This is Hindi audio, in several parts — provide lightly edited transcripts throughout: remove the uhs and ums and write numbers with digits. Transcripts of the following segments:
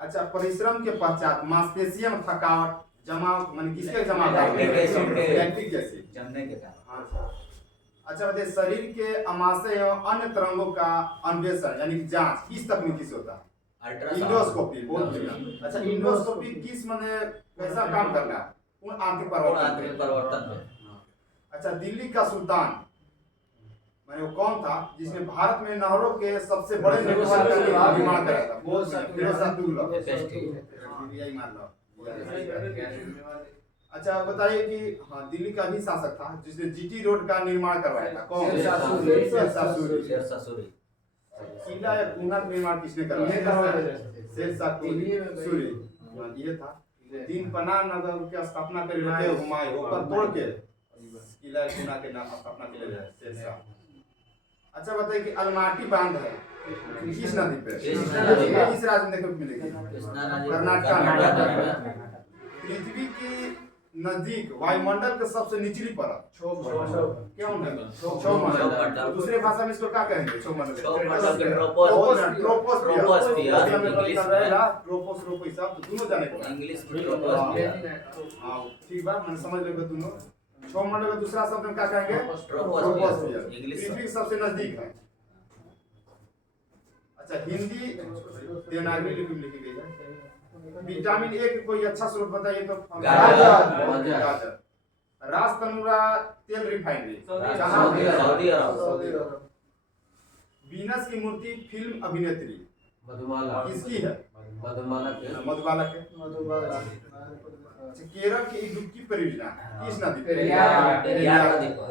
अच्छा, परिश्रम के पश्चात मांसपेशियों में थकावट जमा माने किसके जमा लैक्टिक एसिड जमने के कारण। हाँ। अच्छा बताइए, शरीर के अमाशय एवं अन्य तरंगों का अन्वेषण यानी कि जांच किस तकनीकी से होता है? इंडोस्कोपी। बहुत बढ़िया। अच्छा, इंडोस्कोपी किस माने कैसा काम करना है? उन आंतरिक परिवर्तन पे। अच्छा, दिल्ली का सुल्तान माने वो कौन था जिसने भारत में नहरों के सबसे बड़े नेटवर्क का निर्माण कराया था? बहुत यही मान लो। अच्छा बताइए कि हाँ, दिल्ली का भी शासक था जिसने जीटी रोड का निर्माण करवाया था? कौन? शेरशाह सूरी। किला या कुना का निर्माण किसने करवाया? शेरशाह सूरी। ये था। दिन पनाह नगर की स्थापना कर रहे हुमायूं ऊपर तोड़ के किला कुना के नाम स्थापना के लिए शेरशाह। अच्छा बताइए कि अलमाटी बांध है किस नदी पे? किस राज्य में देखने को मिलेगी? कर्नाटक। पृथ्वी के नजदीक वायुमंडल के सबसे निचली परत क्यों है? क्षोभमंडल। दूसरे भाषा में इसको क्या कहेंगे? क्षोभमंडल। ट्रोपोस्फियर सब दोनों जाने को इंग्लिश में ट्रोपोस्फियर। हां ठीक बात, मैंने समझ लेगा दोनों। क्षोभमंडल का दूसरा शब्द हम क्या कहेंगे? ट्रोपोस्फियर। पृथ्वी के सबसे नजदीक है। अच्छा, हिंदी देवनागरी लिपि में लिखी गई है। विटामिन ए की कोई अच्छा स्रोत बताइए तो? गाजर। राज तनुरा तेल रिफाइनरी सऊदी अरब। वीनस की मूर्ति फिल्म अभिनेत्री मधुबाला किसकी है? मधुबाला के। केरल की इडुक्की परियोजना किस नदी पे? पेरियार नदी पर।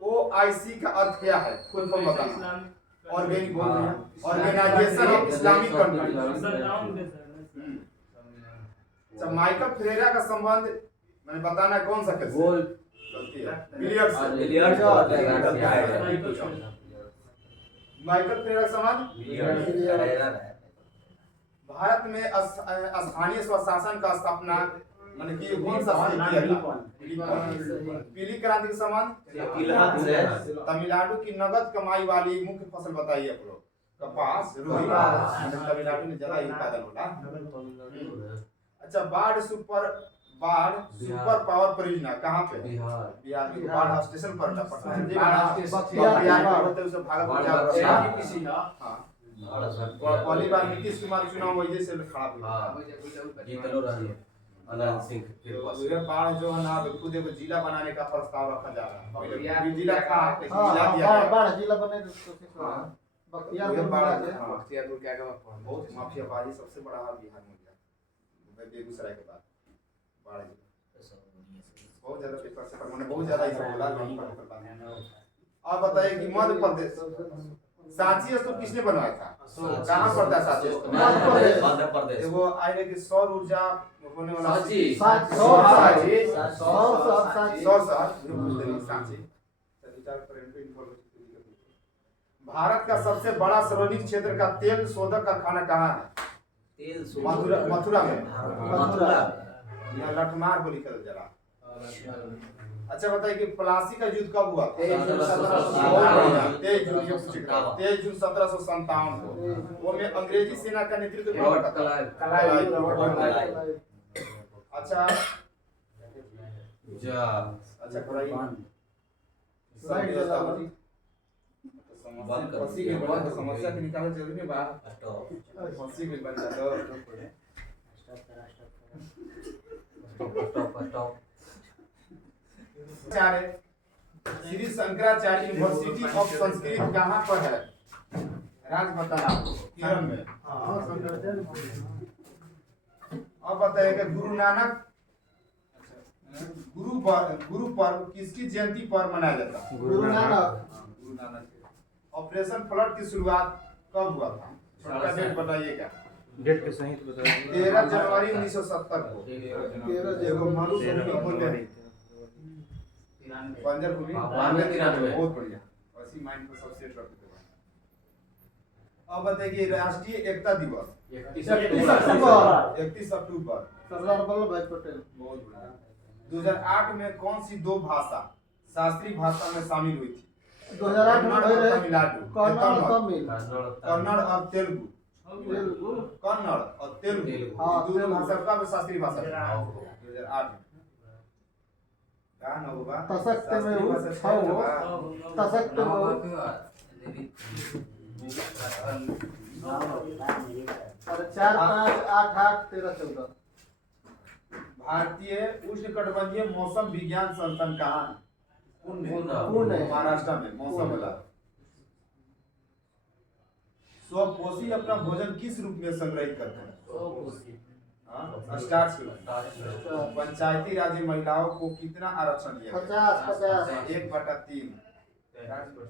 ओआईसी का अर्थ क्या है? फुल फॉर्म बताना। Organisation of Islamic country. अच्छा, माइकल फ्रेरा का संबंध मैंने बताना है कौन सा केस? गोल बिलियर्ड्स। माइकल फ्रेरा का संबंध भारत में स्थानीय स्वशासन का स्थापना माने कि कौन सा किया था? पीली क्रांति के संबंध तमिलनाडु की नगद कमाई वाली मुख्य फसल बताइए आप लोग? कपास, रुई। तमिलनाडु में ज्यादा उत्पादन होला। अच्छा, बाढ़ सुपर पावर परियोजना कहाँ पे? बिहार में। बाढ़ स्टेशन पर पटना बिहार में होते उसे भागलपुर जा। हां, पहली बार नीतीश कुमार चुनाव वजह से खड़ा हुआ। जीतलो रही अनंत सिंह के पास। ये बाढ़ जो है ना खुद एक जिला बनाने का प्रस्ताव रखा जा रहा है। ये जिला था लेकिन जिला दिया गया। बाढ़ जिला बने तो बख्तियारपुर क्या बहुत माफियाबाजी सबसे बड़ा हाल बिहार में गया बेगूसराय के बाद। बाढ़ बहुत ज्यादा पेपर से पर मैंने बहुत ज्यादा इसे बोला नहीं पर। आप बताइए कि मध्य प्रदेश सांची स्तूप किसने बनवाया था? कहाँ पड़ता है सांची स्तूप? मध्य प्रदेश। वो आएगा कि सौर ऊर्जा होने वाला सांची भारत का सबसे बड़ा सार्वजनिक क्षेत्र का तेल शोधक कारखाना कहाँ है? मथुरा में। यहाँ लठमार को लिखा जरा। अच्छा बताइए कि प्लासी का युद्ध कब हुआ? 23 जून 1757 को। वो में अंग्रेजी सेना का नेतृत्व कौन करता था? अच्छा समस्या के निकालना जरूरी है बाहर। फंसी के बन जाता। श्री शंकराचार्य यूनिवर्सिटी ऑफ संस्कृत कहाँ पर है? राज बताना केरल में। अब बताइएगा गुरु नानक गुरु पर्व किसकी जयंती पर मनाया जाता है? गुरु नानक। ऑपरेशन फ्लड की शुरुआत कब हुआ था? छोटा डेट बताइएगा। डेट के सही बताइए। 13 जनवरी 1970 को। 13 मरुभूमि बोलते हैं बंजर भूमि। बहुत बढ़िया। 80 माइंड को सबसे रख दो। अब बताइए राष्ट्रीय एकता दिवस 31 अक्टूबर सरदार वल्लभ भाई पटेल। बहुत बढ़िया। 2008 में कौन सी दो भाषा शास्त्रीय भाषा में शामिल हुई थी? 2008 में तमिलनाडु कन्नड़ और तेलुगु। तेलुगु कन्नड़ और तेलुगु हाँ, दोनों तेलुगु। भाषा का शास्त्रीय भाषा 2008 में का न होगा तसक्त में शास्त्रीय वो भाषा छः हो होगा। तसक्त में वो और 4 5 8 8 13 14 भारतीय उष्णकटिबंधीय मौसम विज्ञान संस्थान कहाँ है? पुणे। महाराष्ट्र में मौसम वाला। स्वपोषी अपना भोजन किस रूप में संग्रहित करते हैं? स्टार्च के रूप में। पंचायती राज महिलाओं को कितना आरक्षण दिया गया? 50 1/3।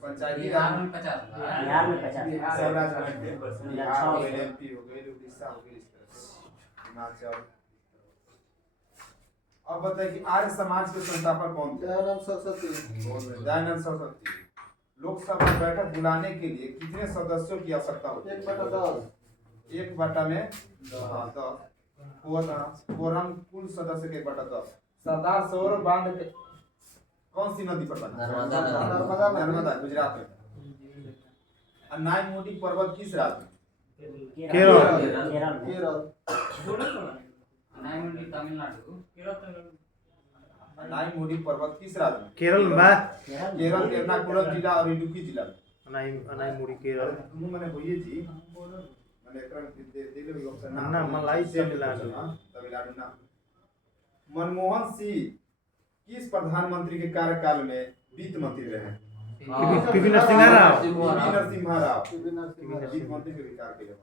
पंचायती बिहार राज में 50 बिहार में 50 सब राज्य में बिहार हो गए, एमपी हो गए, उड़ीसा हो गए, इस तरह से हिमाचल। अब बताइए कि आर्य समाज के संस्थापक कौन थे? दयानंद सरस्वती दयानंद सरस्वती। लोकसभा बैठक बुलाने के लिए कितने सदस्यों की आवश्यकता होती है? 1/10 1/10 कोरम कुल सदस्य के 1/10। सरदार सरोवर बांध कौन सी नदी पर बना? नर्मदा गुजरात में। अन्नाई मोदी पर्वत किस राज्य में? केरल नाइमुंडी तमिलनाडु अन्नाई मोदी पर्वत किस राज्य में? केरल में बा केरल एर्नाकुलम जिला और इडुक्की जिला में। अनाई मुड़ी केरल दोनों माने होइए जी माने एकरा में दे ले ऑप्शन ना, मलाई तमिलनाडु। तमिलनाडु ना। मनमोहन सिंह किस प्रधानमंत्री के कार्यकाल में वित्त मंत्री रहे? पीवी नरसिंह राव। पीवी नरसिम्हा राव विनर वित्त मंत्री के विचार के लिए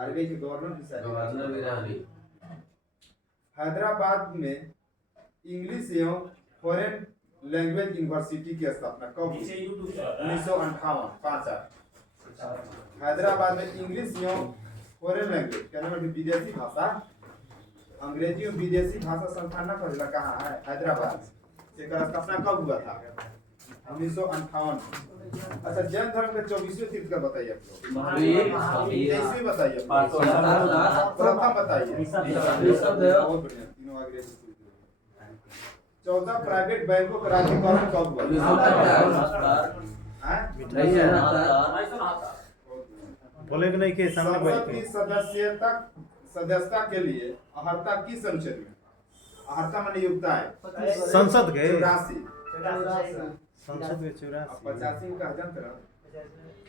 आरबीआई के गवर्नर की सैलरी। हैदराबाद में इंग्लिश एवं फॉरेन लैंग्वेज यूनिवर्सिटी की स्थापना कब हुई? 1958 5 हैदराबाद में इंग्लिश एवं फॉरेन लैंग्वेज क्या नाम है? विदेशी भाषा अंग्रेजी और विदेशी भाषा संस्थान ना पहला कहाँ है? हैदराबाद। इसका स्थापना कब हुआ था? 1958। अच्छा, जैन धर्म के 24वें तीर्थंकर बताइए आप लोग। 23वें बताइए, प्रथम बताइए। बहुत बढ़िया, तीनों आगे 14 प्राइवेट बैंकों का राज्यकरण कब हुआ? बोले कि नहीं के सामने संसद बैठ की के सदस्यता के लिए अहर्ता किस अनुच्छेद में? अहर्ता में नियुक्ता है संसद के 84। संसद के 85 में कहा जानते ना?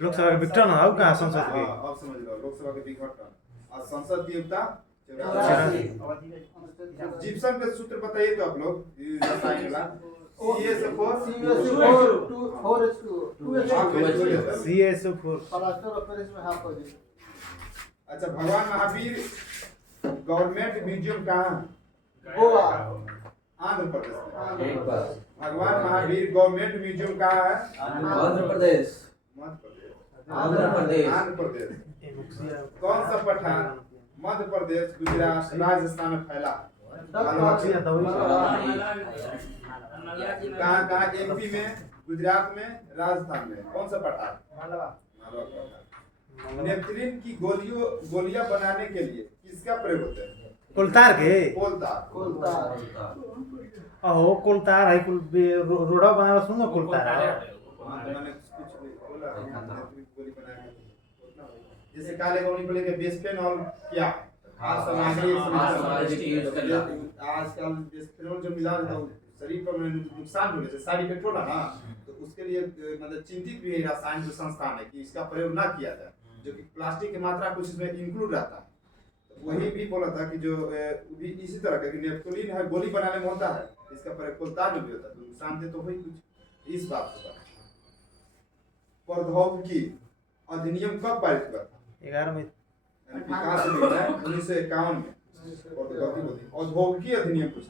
लोकसभा के विघटन हो कहाँ संसद के? हाँ, अब समझ लो, लोकसभा के विघटन और संसद की नियुक्ता 84। जिप्सम के सूत्र बताइए तो आप लोग रसायन वाला। CSO4 CSO4 plaster of Paris में हाफ हो जी। अच्छा, भगवान महावीर गवर्नमेंट म्यूजियम कहाँ? गोवा आंध्र प्रदेश में। भगवान महावीर गवर्नमेंट म्यूजियम कहाँ है? आंध्र प्रदेश। आंध्र प्रदेश। कौन सा पठार मध्य प्रदेश, गुजरात, राजस्थान में फैला? कहाँ कहाँ? एमपी में, गुजरात में, राजस्थान में। कौन सा पठार? मालवा पठार। नेफ्थलीन की गोलियां बनाने के लिए किसका प्रयोग होता है? कोलतार के? कोलतार अहो कोलतार है कुल रोड़ा बना सुनो कोलतार मैंने कुछ बोला गोली बनाने जैसे काले गोली बोले के बेस्फेनॉल क्या आज सामग्री आजकल बेस्फेनॉल जो मिला रहता है शरीर पर नुकसान होने से साइड इफेक्ट होना ना, तो उसके लिए मतलब चिंतित भी है रसायन संस्थान है कि इसका प्रयोग ना किया जाए, जो कि प्लास्टिक की मात्रा कुछ इसमें इंक्लूड रहता है। तो वही भी बोला था कि जो भी इसी तरह का कि नेफ्थलीन है गोली बनाने में होता है, इसका प्रयोग कोलतार में भी होता है, तो नुकसान दे तो वही कुछ इस बात से। प्रौद्योगिकी अधिनियम कब पारित हुआ था? 11 में विकास निधि है 1951 में। औद्योगिकी अधिनियम कुछ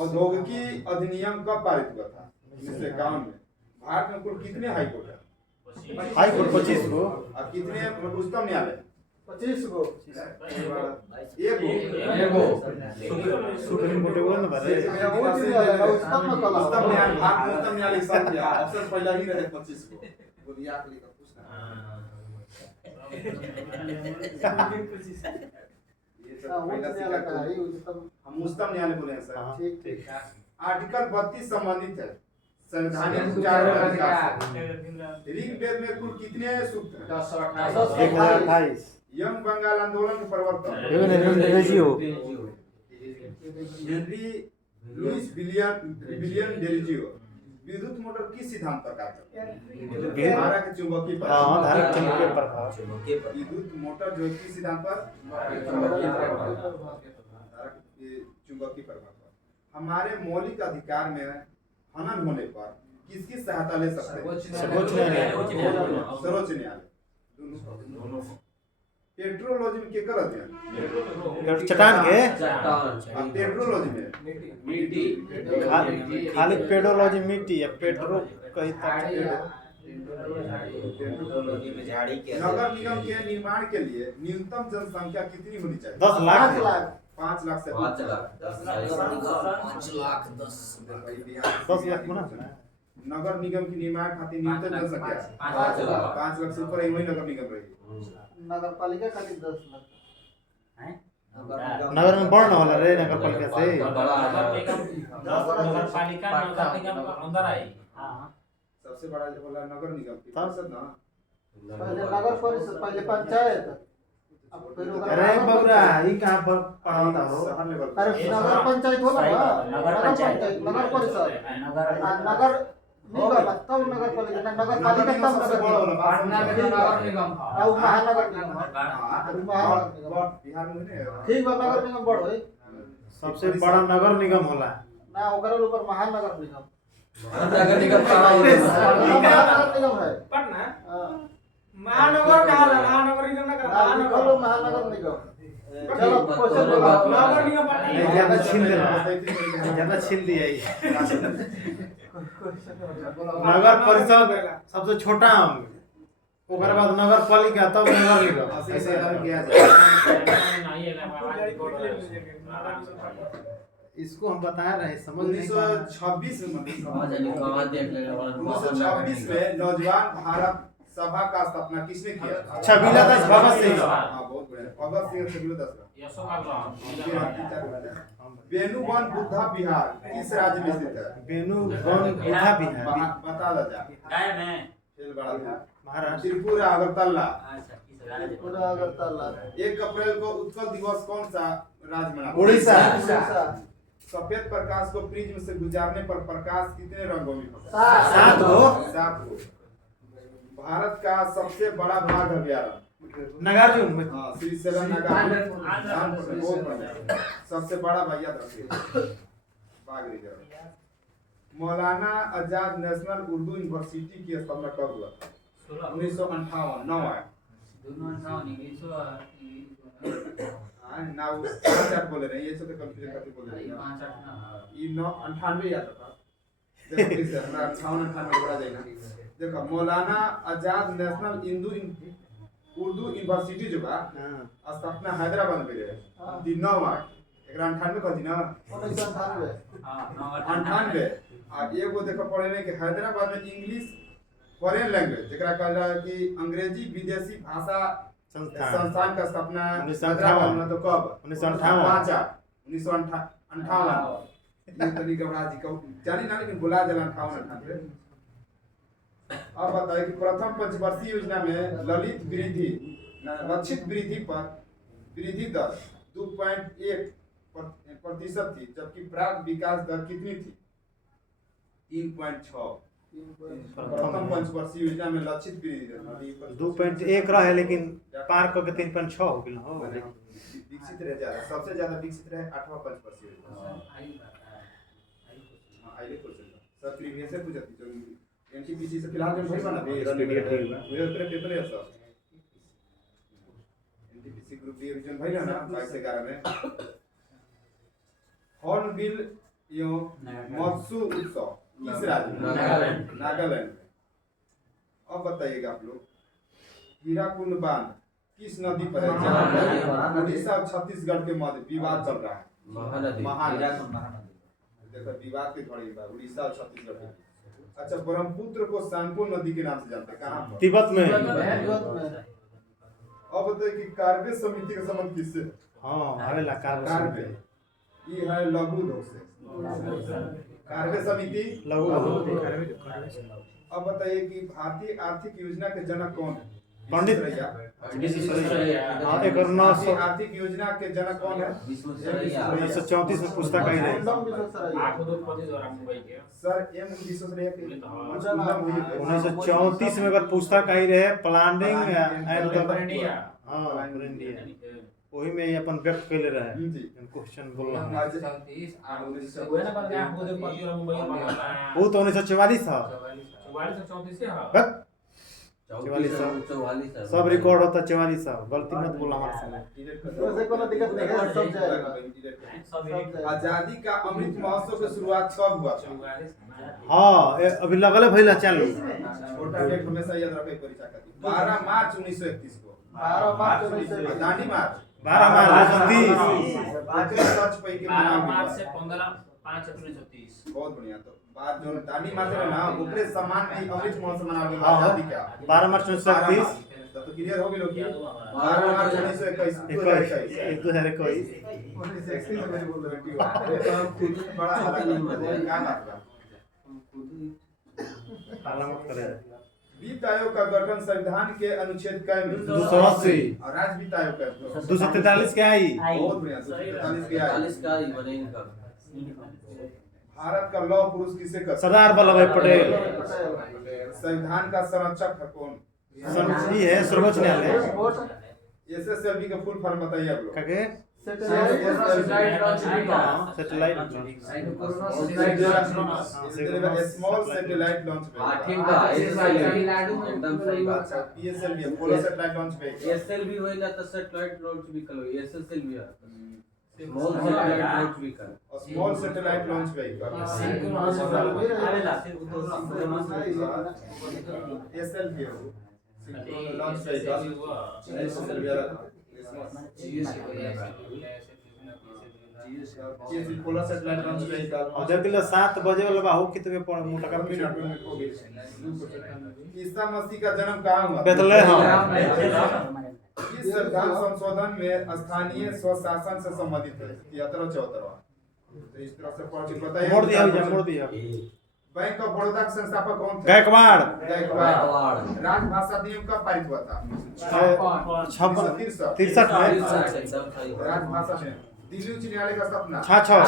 औद्योगिकी अधिनियम कब पारित हुआ था? 1951 में। भारत में कुल कितने हाई कोर्ट है? हाई कोर्ट 25 को। अब कितने उच्चतम न्यायालय? 25 को। एगो सुप्रीम कोर्ट बोल ना बारे उच्चतम न्यायालय भारत में उच्चतम न्यायालय सब दिया ऑप्शन पहला ही रहे 25 को बोलिए आप लिखा हम उच्चतम न्यायालय बोले हैं सर। ठीक। आर्टिकल 32 संबंधित है संवैधानिक विचारों का विकास। ऋग्वेद में कुल कितने सूक्त हैं? 1028 यंग बंगाल आंदोलन के प्रवर्तक हेनरी लुइस विलियम डेलिजियो विद्युत मोटर किस सिद्धांत पर कार्य करते हैं? धारा के चुंबकीय पर। हाँ, धारा के चुंबकीय पर। विद्युत मोटर जो है किस सिद्धांत पर? धारा के चुंबकीय प्रभाव पर। हमारे मौलिक अधिकार में हनन होने पर किसकी सहायता ले सकते हैं? सर्वोच्च न्यायालय। सर्वोच्च न्यायालय। दोनों पेट्रोलॉजी में क्या कर रहे हैं? चट्टान के पेट्रोलॉजी में खाली पेडोलॉजी मिट्टी या पेट्रो कहीं नगर निगम के निर्माण के लिए न्यूनतम जनसंख्या कितनी होनी चाहिए? 10 लाख 5 लाख से 5 लाख 10 लाख ना। नगर निगम की निर्माण खातिर न्यूनतम जनसंख्या 5 लाख से ऊपर ही वही नगर निगम रहेगी। नगर पालिका खाली 10 लाख नगर में बढ़ ना होला रे नगर पालिका से। नगर पालिका नगर निगम अंदर आई। सबसे बड़ा जो वाला नगर निगम की परिषद ना। पहले नगर परिषद, पहले पंचायत, अब फिर अरे बबरा ई कहां पर पढ़ाता हो? शहर लेवल अरे नगर पंचायत होला ना, नगर पंचायत, नगर परिषद, नगर नगर निगम, तब नगर पालिका, नगर पालिका तब सबसे बड़ा नगर वाला पटना में नगर निगम और महानगर निगम। बिहार में नहीं है। ठीक बा, नगर निगम बड़ होई सबसे बड़ा नगर निगम होला ना, ओकरा ऊपर महानगर निगम। नगर निगम कहाँ होता है? महानगर निगम है पटना हाँ। महानगर कहा है? महानगर निगम ना कहा निकलो महानगर निगम। चलो क्वेश्चन बोलो। नगर निगम पटना ज्यादा छीन देना, ज्यादा छीन दिया ये। नगर परिषद सबसे छोटा अंग, ओकर बाद नगर पालिका, तब नगर निगम। ऐसे अगर किया जाए इसको हम बता रहे हैं, समझ नहीं पा रहे। 1926 में कहाँ जाने कहाँ देख लेगा 1926 में नौजवान भारत सभा का स्थापना किसने किया? छबीला दास भगत सिंह। हाँ बहुत बढ़िया। भगत सिंह छबीला दास का। वेणुवन बुद्धा विहार किस राज्य में स्थित है? वेणुवन बुद्धा विहार बता दो जा। गाय में खेल बड़ा था। महाराष्ट्र। त्रिपुरा अगरतला। अच्छा किस राज्य पूरा अगरतला 1 अप्रैल को उत्कल दिवस कौन सा राज्य मनाता है? उड़ीसा। उड़ीसा। सफेद प्रकाश को प्रिज्म से गुजारने पर प्रकाश कितने रंगों में होता 7 हो। है? 7 को। भारत का सबसे बड़ा बाघ अभयारण्य नागार्जुन में। हाँ श्री सेलम नागार्जुन बहुत बढ़िया। सबसे बड़ा भैया रखिए बाघ reserve. Maulana Azad national Urdu university की स्थापना कब हुआ था? 1958 9 है। ना वो 5 बोले रहे ये सब कंफ्यूजन करके बोल रहे हैं। ये 98 याद था। देखो प्लीज हमरा 58 98 बड़ा जाएगा। देखो मौलाना आजाद नेशनल उर्दू यूनिवर्सिटी जो बा स्थापना हैदराबाद में रहे। दिन 9 एकरा 98 कहती ना 98 आ एगो देखो पढ़े नहीं कि हैदराबाद में इंग्लिश फॉरेन लैंग्वेज जेकरा कहला कि अंग्रेजी विदेशी भाषा संस्थान का स्थापना हैदराबाद में तो कब? 1958 ये तनी गबड़ा जी को जानी ना लेकिन बुला जला 58 अब बताइए कि प्रथम पंचवर्षीय योजना में लक्षित वृद्धि पर वृद्धि दर 2.1% थी, जबकि प्राप्त विकास दर कितनी थी? 3.6। प्रथम पंचवर्षीय योजना में लक्षित वृद्धि दर 2.1 रहा है, लेकिन पार करके 3.6 हो गया हो। विकसित रह जा सबसे ज्यादा विकसित रहे 8वां पंचवर्षीय योजना। आइए क्वेश्चन सर प्रीवियस से पूछती जो एनटीपीसी से फिलहाल जो भाई बना दे स्पीड ठीक हुआ। वो तेरे पेपर है sir NTPC group D revision भाई ना 22 से 11 में हॉर्नबिल यो मत्स्य उत्सव किस राज्य में? नागालैंड में। अब बताइएगा आप लोग हीराकुंड बांध किस नदी पर है जहां उड़ीसा और छत्तीसगढ़ के मध्य विवाद चल रहा है? महानदी। देखो विवाद के घड़ी बा उड़ीसा और छत्तीसगढ़ के। अच्छा ब्रह्मपुत्र को सांगपो नदी के नाम से जानते हैं कहां पर? तिब्बत में। अब बताइए कि कार्बे समिति का संबंध किससे है? हां आवेला कार्बे ये है लघु उद्योग से। कार्य समिति। लघु अब बताइए कि भारतीय आर्थिक योजना के जनक कौन है? पंडित विश्वेश्वरैया। हाँ, एक और 900 भारतीय आर्थिक योजना के जनक कौन है? 1934 में पुस्तक आई रहे। सर एम विश्वेश्वरैया के मतलब 1934 में अगर पुस्तक आई रहे प्लानिंग एंड इंडिया। हाँ इंडिया वही में अपन व्यक्त कैले रहे जी। क्वेश्चन बोल रहा हूँ। आज वो तो 1944 था 44 सब रिकॉर्ड होता 44 गलती मत बोला हमारे सामने। वैसे कोनो दिक्कत नहीं है, सब जाएगा। आजादी का अमृत महोत्सव की शुरुआत कब हुआ था? हाँ अभी लगल है भैया चालू छोटा डेट हमेशा याद रखे परीक्षा का 12 मार्च 1931 को। 12 मार्च 1931 दांडी मार्च 12 मार्च 1930 सच पे के 12 मार्च से 15/5/1930 बहुत बढ़िया। तो बात जो दांडी मार्च है ना ओकरे सम्मान में अमृत महोत्सव मनावे हाँ, आजादी का 12 मार्च 1930 तो क्लियर हो गई लोग 12 मार्च 1921 2021 1931 में बोल रहे हो खुद बड़ा अलग क्या बात है। मत करे वित्त आयोग का गठन संविधान के अनुच्छेद कै में? 280 और राज्य वित्त आयोग का 243 के आई बहुत बढ़िया 243 के आए। 40 का ही बने इनका भारत का लौह पुरुष किसे कहते हैं? सरदार वल्लभ भाई पटेल। संविधान का संरक्षक है कौन? ये है सर्वोच्च न्यायालय एसएसएलवी का फुल फॉर्म बताइए आप लोग। कहे सैटेलाइट स्मॉल सैटेलाइट लॉन्च हां ठीक है एकदम सही बात अच्छा पीएसएलवी पोलर सैटेलाइट लॉन्च पे एसएलवी होइला तो सैटेलाइट लॉन्च भी करो एसएसएलवी स्मॉल सैटेलाइट लॉन्च भी कर स्मॉल सैटेलाइट लॉन्च पे एसएलवी लॉन्च पे पोलर सैटेलाइट लॉन्च पे और जब के 7 बजे वाला बाहु कितने पड़ मोटा का ईसा मसीह का जन्म कहाँ हुआ? बेथलेहम। इस संविधान संशोधन में स्थानीय स्वशासन से संबंधित है 73 और 74। तो इस तरह से पढ़ के बताइए। मोड़ दिया बैंक ऑफ बड़ौदा के संस्थापक कौन थे? गायकवाड़। राजभाषा अधिनियम कब पारित हुआ था? 63 में राजभाषा में दिल्ली उच्च न्यायालय का स्थापना 66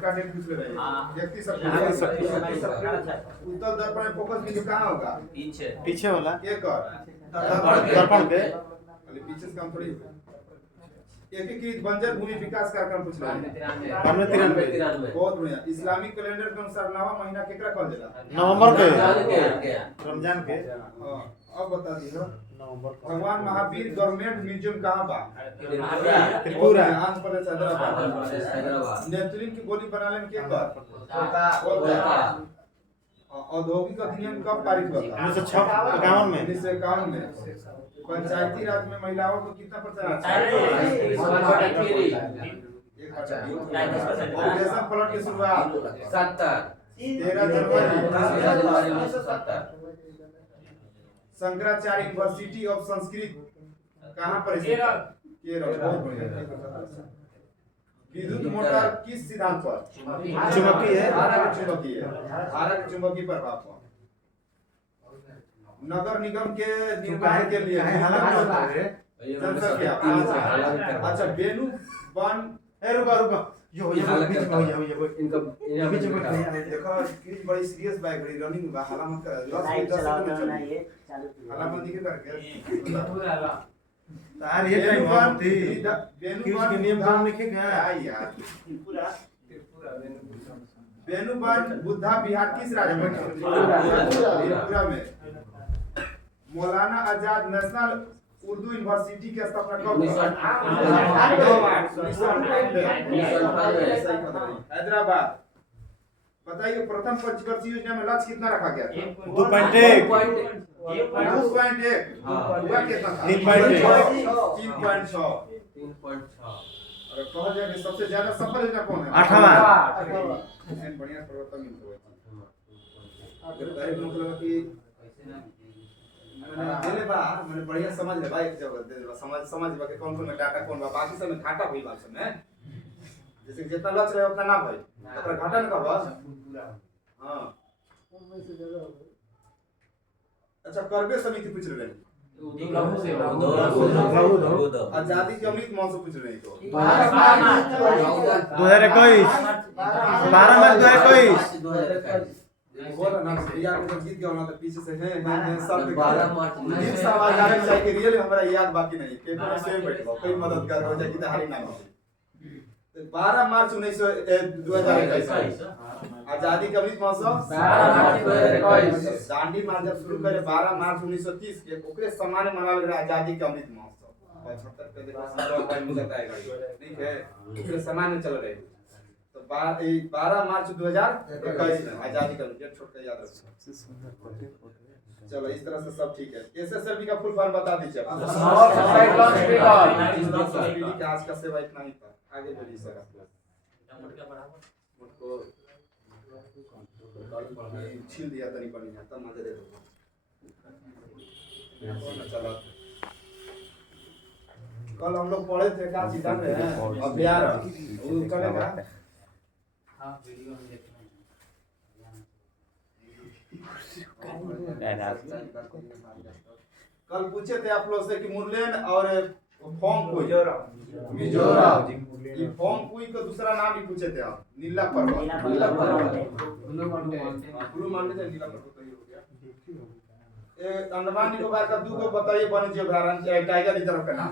का डेट पूछ ले रहे हैं 31 अक्टूबर। उत्तर दर्पण में फोकस बिंदु कहाँ होगा? पीछे वाला एक और दर्पण पे पीछे से काम थोड़ी। एकीकृत बंजर भूमि विकास कार्यक्रम पूछ रहे हैं। हमने 93 बहुत बढ़िया। इस्लामिक कैलेंडर के अनुसार नवा महीना केकरा कहल जाला? नवंबर के रमजान के हां अब बता दीजिए नवंबर भगवान महावीर गवर्नमेंट म्यूजियम कहाँ बा? त्रिपुरा। आंध्र प्रदेश हैदराबाद। नेपथलीन की गोली बनाने में क्या कर? औद्योगिक अधिनियम कब पारित हुआ था? 1951 में 1951 में। पंचायती राज में महिलाओं को कितना प्रतिशत? ऑपरेशन फ्लड की शुरुआत 13 जनवरी। शंकराचार्य यूनिवर्सिटी ऑफ संस्कृत कहाँ पर है? केरल। बहुत बढ़िया। विद्युत मोटर किस सिद्धांत पर? चुंबकीय है। धारा के चुंबकीय प्रभाव पर। नगर निगम के निर्माण के लिए अच्छा बेनू वन रुका यो बीच में हो इनका बीच में देखो कितनी बड़ी सीरियस बाइक रही रनिंग बा हाला मत कर 10 सेकंड में चल हाला बंदी के करके तार ये टाइम होती बेनू के नियम काम लिखे गया आई यार बेनू वन बुद्धा विहार किस राज्य में? त्रिपुरा में। मौलाना आजाद नेशनल उर्दू यूनिवर्सिटी की स्थापना कब हुई? हैदराबाद। बताइए प्रथम पंचवर्षीय योजना में लक्ष्य कितना रखा गया था? 2.1 2.1 हुआ कितना था? 3.6 अगर कहा जाए कि सबसे ज्यादा सफल योजना कौन है? 8वां बढ़िया परिवर्तन अगर गरीब लोग लगा कि मैंने देले बा मैंने बढ़िया समझ ले भाई एक जगह दे दे समझ बा कि कौन कौन में डाटा कौन बा बाकी सब में घाटा हुई बात में जैसे जितना लक्ष्य रहे उतना ना भाई ओकरा घाटा न कहबा हां अच्छा करबे समिति पूछ रहे आजादी के अमृत महोत्सव पूछ रहे तो 2021 12 मार्च 2021 बोला ना यार को गीत गाना तो पीछे से है सब 12 मार्च गीत सब आजादी चाहिए कि रियल हमरा याद बाकी नहीं पेपर में सेम बैठो कोई मदद कर हो जाए कि हारी नाम 12 मार्च 2021 आजादी का अमृत महोत्सव 12 मार्च 2021 दांडी मार्च जब शुरू करे 12 मार्च 1930 के ओकरे सम्मान मनावल गया आजादी का अमृत महोत्सव 75 पे देखो संदर्भ भाई मुझे बताएगा ठीक है ओकरे सम्मान में चल रहे तो 12 मार्च 2021 में आजादी का डेट छोड़ के याद रखो चलो इस तरह से सब ठीक है एसएसएलवी का फुल फॉर्म बता दीजिए आज का सेवा इतना ही था आगे बढ़िए सर मुझको छील दिया तनी पर नहीं तब मजे दे दो चलो कल हम लोग पढ़े थे का सीधा में अभ्यार वो चलेगा हां वीडियो में देखना कल पूछे थे आप लोग से कि मुरलेन और फॉर्म कोई मिजोरम ये फॉर्म कोई का दूसरा नाम भी पूछे थे आप नीला पर्वत ब्लू माउंटेन ब्लू माउंटेन से नीला पर्वत तो ये हो गया ए अंडमान निकोबार का दो को बताइए वन्य जीव अभयारण्य टाइगर रिजर्व का नाम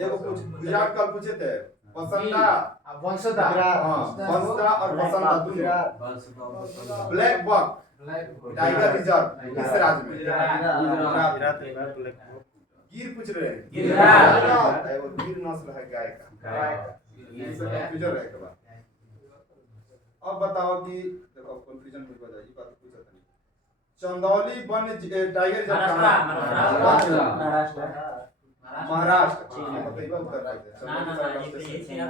एगो पूछ गुजरात कल पूछे थे पसंदा वंशदा वंशदा और पसंदा दोनों ब्लैक बक टाइगर रिजर्व किस राज्य में गुजरात में ब्लैक गिर पूछ रहे हैं गिर एगो गिर नस्ल है गाय का ये सब कंफ्यूजन है के बाद अब बताओ कि देखो कंफ्यूजन हो जाए ये बात पूछा था चंदौली वन्य टाइगर रिजर्व महाराष्ट्र बताइए उत्तर प्रदेश ना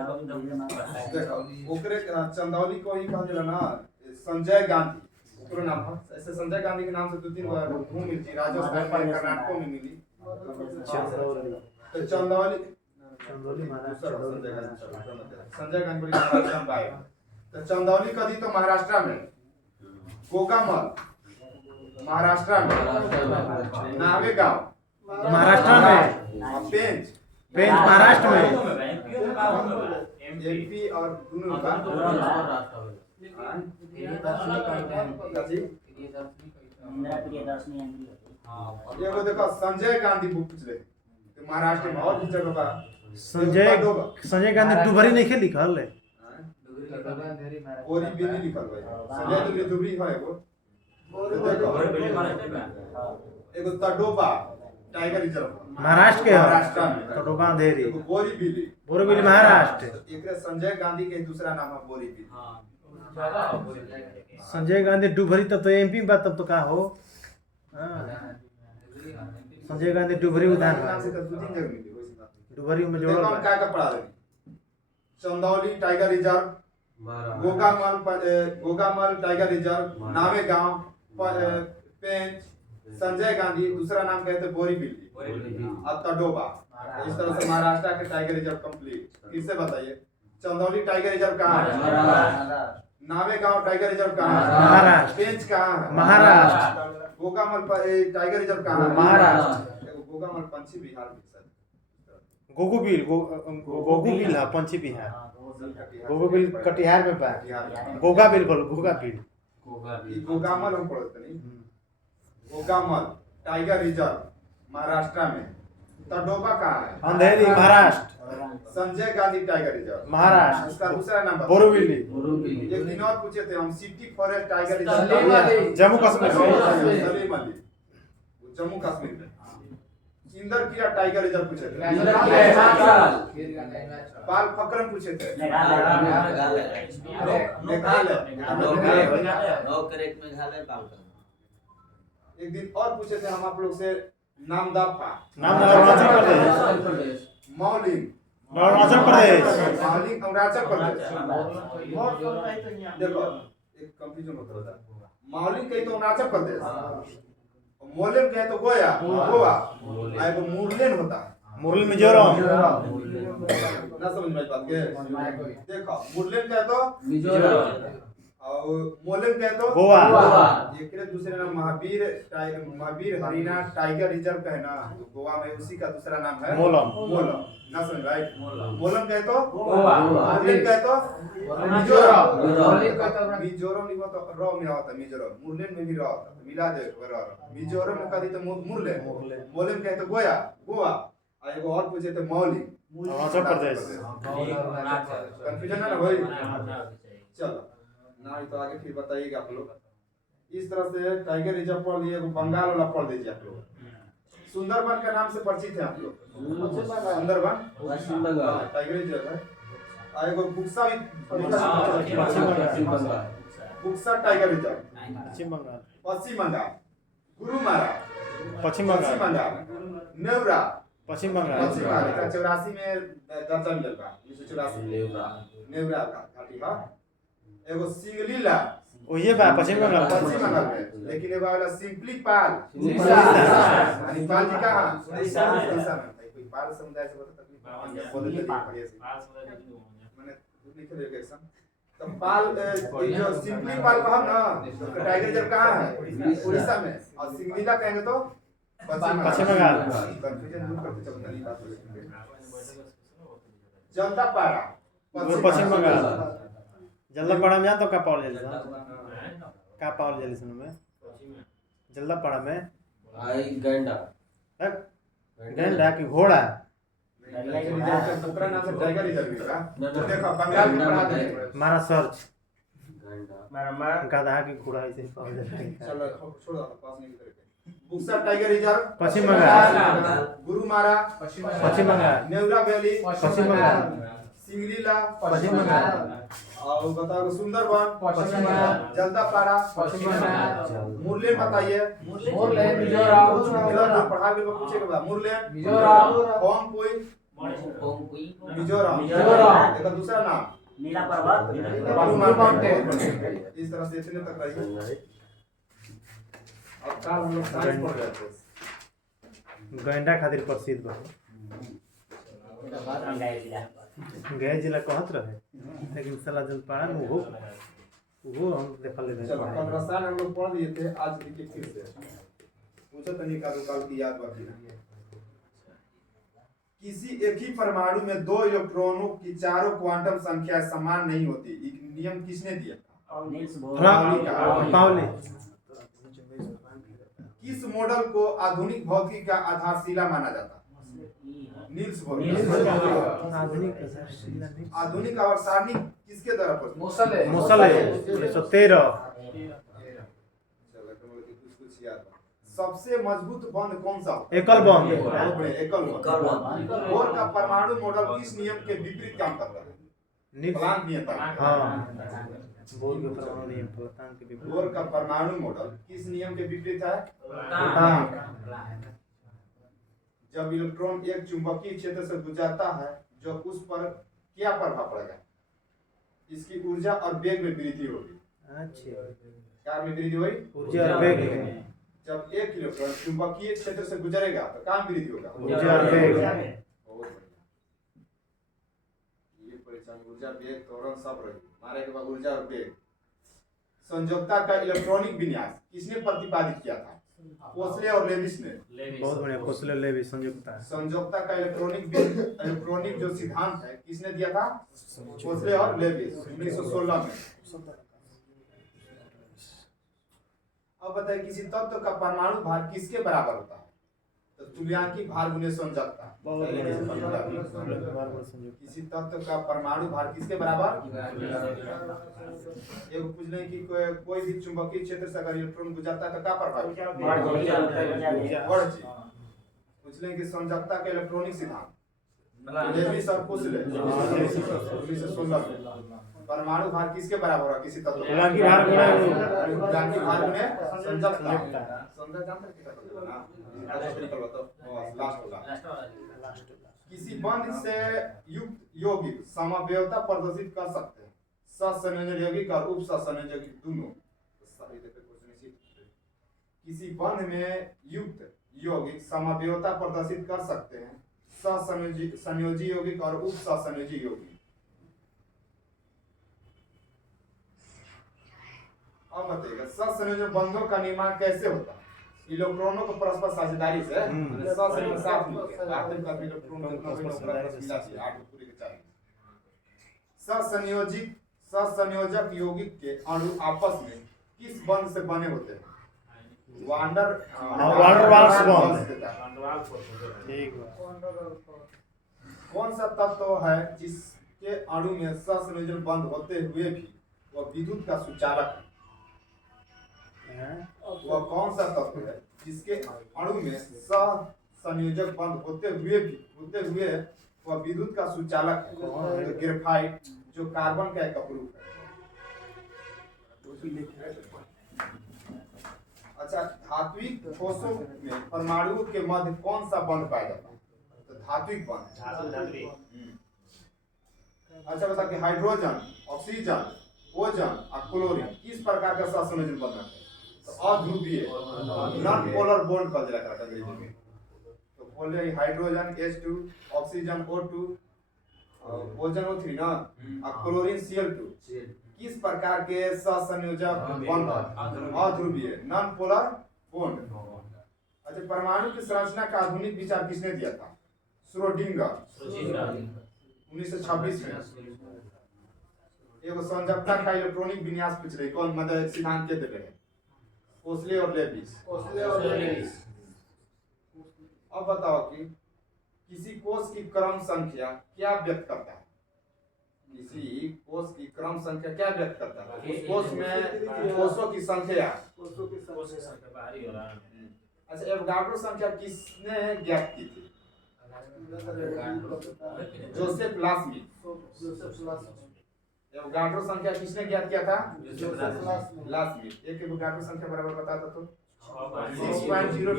ना ये देखो ओकरे चंदौली को ही कहल जाला ना संजय गांधी ओकरो नाम ऐसे संजय गांधी के नाम से दो तीन बार भूमि मिली राजस्थान में कर्नाटक में मिली तो चंदौली संजय गांधी महाराष्ट्र में आए तो चंदौली कदी तो महाराष्ट्र में गोकामल महाराष्ट्र में नावेगांव महाराष्ट्र में पेंच पेंच महाराष्ट्र में एमपी और दोनों का ये वो देखो संजय गांधी बुक पूछ ले तो महाराष्ट्र में और भी जगह पर संजय गांधी डुबरी नहीं के लिखल है ओरी भी नहीं लिखल भाई संजय दुबरी दुबरी है वो देखो एगो तडोबा टाइगर रिजर्व महाराष्ट्र के महाराष्ट्र में तडोबा अंधेरी बोरीबिली बोरीबिली महाराष्ट्र एकरे संजय गांधी के दूसरा नाम है बोरीबिली संजय गांधी डुबरी तब तो एमपी में बात तब तो का हो संजय गांधी डुबरी उदान नाम से तो दो तीन जगह मिली वैसे बात डुबरी में देखो जोड़ल हम क्या पढ़ा रहे Chandoli tiger reserve Gugamal tiger reserve Navegaon Pench Sanjay Gandhi दूसरा नाम कहते बोरीबिली और तडोबा इस तरह से महाराष्ट्र के टाइगर रिजर्व कंप्लीट फिर से बताइए चंदौली टाइगर रिजर्व कहाँ है नावेगांव टाइगर रिजर्व कहाँ है महाराष्ट्र पेंच कहाँ है महाराष्ट्र गोगामल टाइगर रिजर्व कहाँ है महाराष्ट्र गोगामल पंछी बिहार में गोगुबिल है पंछी बिहार गोगुबिल कटिहार में बा गोगाबिल बोलो गोगाबिल गोगामल हम पढ़ते नहीं गोगामल टाइगर रिजर्व महाराष्ट्र में तडोबा कहाँ है अंधेरी महाराष्ट्र संजय गांधी टाइगर रिजर्व महाराष्ट्र उसका दूसरा नाम बताओ। बोरीबिली एक दिन और पूछे थे हम city forest tiger reserve Jammu Kashmir में सलीम अली जम्मू कश्मीर में इंदर किया टाइगर रिजर्व पूछे थे पाल फकरम पूछे थे एक दिन और पूछे थे हम आप लोग से नामदाफा नाम अरुणाचल प्रदेश मौलिंग अरुणाचल प्रदेश मौलिंग अरुणाचल प्रदेश देखो एक कंफ्यूजन होता था मौलिंग कही तो अरुणाचल प्रदेश मोलेम कहे तो गोया गोवा आ एगो मुरलेन होता है मुरली मिजोरम ना समझ में आई बात के देखो मुरलेन कहे तो मिजोरम और मोलेम कहे तो गोवा एक दूसरे नाम महावीर हरियाणा टाइगर रिजर्व का है ना, तो गोवा में उसी का दूसरा नाम है मोलम। मोलम ना समझ भाई। मोलम कहे तो गोवा। मुरलेन कहे तो मिजोरम। मिजोरम लिखो तो र में होता है मिजोरम, मुरलेन में भी र होता है, मिला दे र मिजोरम में कही तो मुरलेन, मोलेम कहे तो गोया गोवा आ एगो और पूछे तो मौली अरुणाचल प्रदेश। कंफ्यूजन है ना भाई। चलो ना तो आगे फिर बताइएगा आप लोग। इस तरह से टाइगर रिजर्व पढ़ लिए, बंगाल वाला पढ़ लीजिए आप लोग। सुंदरबन का नाम से परिचित है आप लोग? सुंदरबन पश्चिम बंगाल टाइगर रिजर्व है। और एगो बुक्सा भी पश्चिम बंगाल बुक्सा टाइगर रिजर्व पश्चिम बंगाल पश्चिम बंगाल। गुरुमारा पश्चिम पश्चिम बंगाल बंगाल। नेवरा पश्चिम बंगाल पश्चिम बंगाल 84 में दर्जा मिलल बा 1984 नेवरा का घाटी हा। एगो सिंगलीला ओये बा पश्चिम बंगाल पश्चिम बंगाल में, लेकिन एगो वाला सिंपली पाल पाल जी कहाँ उड़ीसा में भाई। कोई पाल समुदाय से बता तकलीफ बोले तो बढ़िया से मैंने लिख दिया एक्शन। तो पाल ये जो सिंपली पाल कहा ना, तो टाइगर रिजर्व कहाँ है? उड़ीसा में। और सिंगलीला कहेंगे तो पश्चिम बंगाल। कंफ्यूजन दूर करते चलते नहीं बात हो। जल्दापाड़ा पश्चिम बंगाल। जल्दापाड़ा में तो का पावल जली का पावल जली सुनो में जल्दापाड़ा में आई गंडा गंडा की घोड़ा दूसरा नाम से टाइगर रिजर्व का। देखो बंगाल में पढ़ा दे। मारा सर्च गंडा गधा की घोड़ा ऐसे पावल जली। चलो छोड़ दो पास नहीं करके। बुक्सा टाइगर रिजर्व पश्चिम बंगाल गुरुमारा पश्चिम बंगाल नेवरा वैली पश्चिम बंगाल सिंगलीला पश्चिम बंगाल और बताओ सुंदरबन पश्चिम बंगाल जल्दापाड़ा पश्चिम बंगाल मुरलेन बताइए। मुरलेन मिजोरम मिजोरम पढ़ा के पूछेगा बा मुरलेन मिजोरम पोंगपुई मिजोरम मिजोरम। एक दूसरा नाम नीला पर्वत ब्लू माउंटेन। इस तरह से इतने तक रहिए। अब कल हम लोग साइंस पढ़ रहे थे। गंडा खातिर प्रसिद्ध बा। गया जिला कहत रहे लेकिन साला जलपाड़ा में वो हम देखल ले। चलो 15 साल हम लोग पढ़ लिए थे, आज देखिए फिर से पूछो तनी काल की याद बाकी ना। किसी एक ही परमाणु में दो इलेक्ट्रॉनों की चारों क्वांटम संख्या समान नहीं होती, एक नियम किसने दिया था? नील्स पावली किस मॉडल को आधुनिक भौतिकी का आधारशिला माना जाता है? Niels Bohr. आधुनिक और सारणी किसके द्वारा प्रस्तुत? मोसले मोसले 113 चलो कुछ याद है। सबसे मजबूत बंध कौन सा होता है? एकल बंध एकल बंध। बोर का परमाणु मॉडल किस नियम के विपरीत काम करता है? प्लांक नियम। हाँ बोर के परमाणु नियम प्लांक के विपरीत। बोर का परमाणु मॉडल किस नियम के विपरीत है? जब इलेक्ट्रॉन एक चुंबकीय क्षेत्र से गुजरता है जो उस पर क्या प्रभाव पड़ेगा? इसकी ऊर्जा और वेग में वृद्धि होगी। अच्छा क्या में वृद्धि हुई? ऊर्जा और वेग जब एक इलेक्ट्रॉन चुंबकीय क्षेत्र से गुजरेगा तो क्या में वृद्धि होगा? ऊर्जा और वेग। बहुत बढ़िया। ये परेशान ऊर्जा वेग त्वरण सब रही मारे के बाद ऊर्जा और वेग। संयोजकता का इलेक्ट्रॉनिक विन्यास किसने प्रतिपादित किया था? कोसले और लेविस ने। बहुत बढ़िया कोसले लेविस संयुक्ता। संयोजकता का इलेक्ट्रॉनिक जो सिद्धांत है किसने दिया था? कोसले और लेविस 1916 में। अब बताइए किसी तत्व का परमाणु भार किसके बराबर होता है? तो तुल्यांकी भार गुने संयोजकता। किसी तत्व का परमाणु भार किसके बराबर? एक पूछ लें कि कोई भी चुंबकीय क्षेत्र से अगर इलेक्ट्रॉन गुजरता है तो क्या प्रभाव? पूछ लें कि संयोजकता के इलेक्ट्रॉनिक सिद्धांत लेविस और कोसले 1916 में। परमाणु भार किसके बराबर है किसी तत्व का? तुल्यांकी भार गुने संयोजकता। संयोजक जानते हैं क्या ना? लास्ट होगा। किसी बंध से युक्त यौगिक समव्ययता प्रदर्शित कर सकते हैं। सहसंयोजक यौगिक और उप सहसंयोजक यौगिक दोनों। किसी बंध में युक्त यौगिक समव्ययता प्रदर्शित कर सकते हैं। सहसंयोजी संयोजी यौगिक और उप सहसंयोजी यौगिक। अब बताइएगा सहसंयोजक बंधों का निर्माण कैसे होता है? इलेक्ट्रॉनों को परस्पर साझेदारी से सहसंयोजक साथ मिलकर आतंक का इलेक्ट्रॉन कितना भी परस्पर मिला है 8 पूरे के 4। सहसंयोजक यौगिक के अणु आपस में किस बंध से बने होते हैं? Van der Waals bond. ठीक है। कौन सा तत्व है जिसके अणु में सहसंयोजन बंध होते हुए भी वह विद्युत का सुचालक है? वह कौन सा तत्व है जिसके अणु में सहसंयोजक बंध होते हुए वह विद्युत का सुचालक है? तो ग्रेफाइट, जो कार्बन का एक अपरूप है। अच्छा, धात्विक ठोसों में परमाणुओं के मध्य कौन सा बंध पाया जाता है? तो धात्विक बंध। अच्छा बता कि हाइड्रोजन, ऑक्सीजन, ओजन और क्लोरीन किस प्रकार का सहसंयोजन बंध है? तो अध्रुवीय, नॉन पोलर बॉन्ड का जिला करता है अंग्रेजी में। तो बोले हाइड्रोजन H2, ऑक्सीजन O2, ओजन O3 ना, और क्लोरीन Cl2 किस प्रकार के सहसंयोजक बंध? अध्रुवीय, नॉन पोलर बॉन्ड। अच्छा, परमाणु की संरचना का आधुनिक विचार किसने दिया था? श्रोडिंगर 1926 में। एगो संयोजकता का इलेक्ट्रॉनिक विन्यास पूछ रही, कौन मतलब सिद्धांत के दे रहे? ओस्ले और लेविस। अब बताओ कि किसी कोष की क्रम संख्या क्या व्यक्त करता है? किसी कोष की क्रम संख्या क्या व्यक्त करता है? उस कोष में कोषों की संख्या। अच्छा, एवोगाड्रो संख्या किसने ज्ञात की थी? जोसेफ लास्मिथ। एवोगाड्रो संख्या किसने ज्ञात किया था? लास्मिथ। एक एवोगाड्रो संख्या बराबर बताता तो 6.23।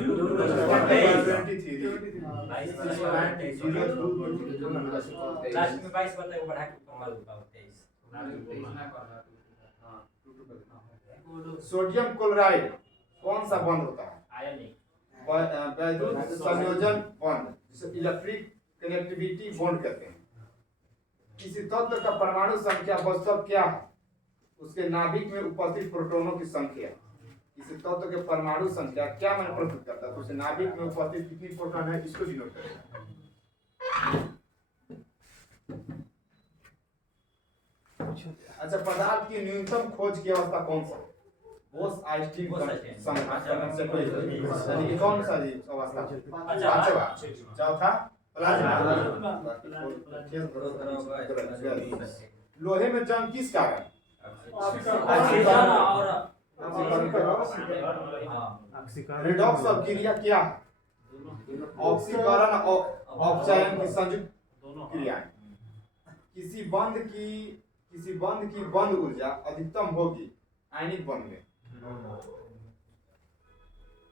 सोडियम क्लोराइड कौन सा बंध होता है? वैद्युत संयोजन बंध, जिसे इलेक्ट्रिक कनेक्टिविटी बॉन्ड कहते हैं। किसी तत्व का परमाणु संख्या वास्तव क्या है? उसके नाभिक में उपस्थित प्रोटॉनों की संख्या। किसी तत्व के परमाणु संख्या क्या मैंने प्रस्तुत करता है? तो उसके नाभिक में उपस्थित कितनी प्रोटॉन है इसको डिनोट करेगा। अच्छा, पदार्थ की न्यूनतम खोज की अवस्था कौन सा? बोस-आइंस्टीन यानी कि कौन सा अवस्था? पांचवा। चौथा लोहे में जंग किस कारण? रेडॉक्स अभिक्रिया क्या है? ऑक्सीकरण और अपचयन की संयुक्त क्रिया। किसी बंध की बंध ऊर्जा अधिकतम होगी आयनिक बंध में।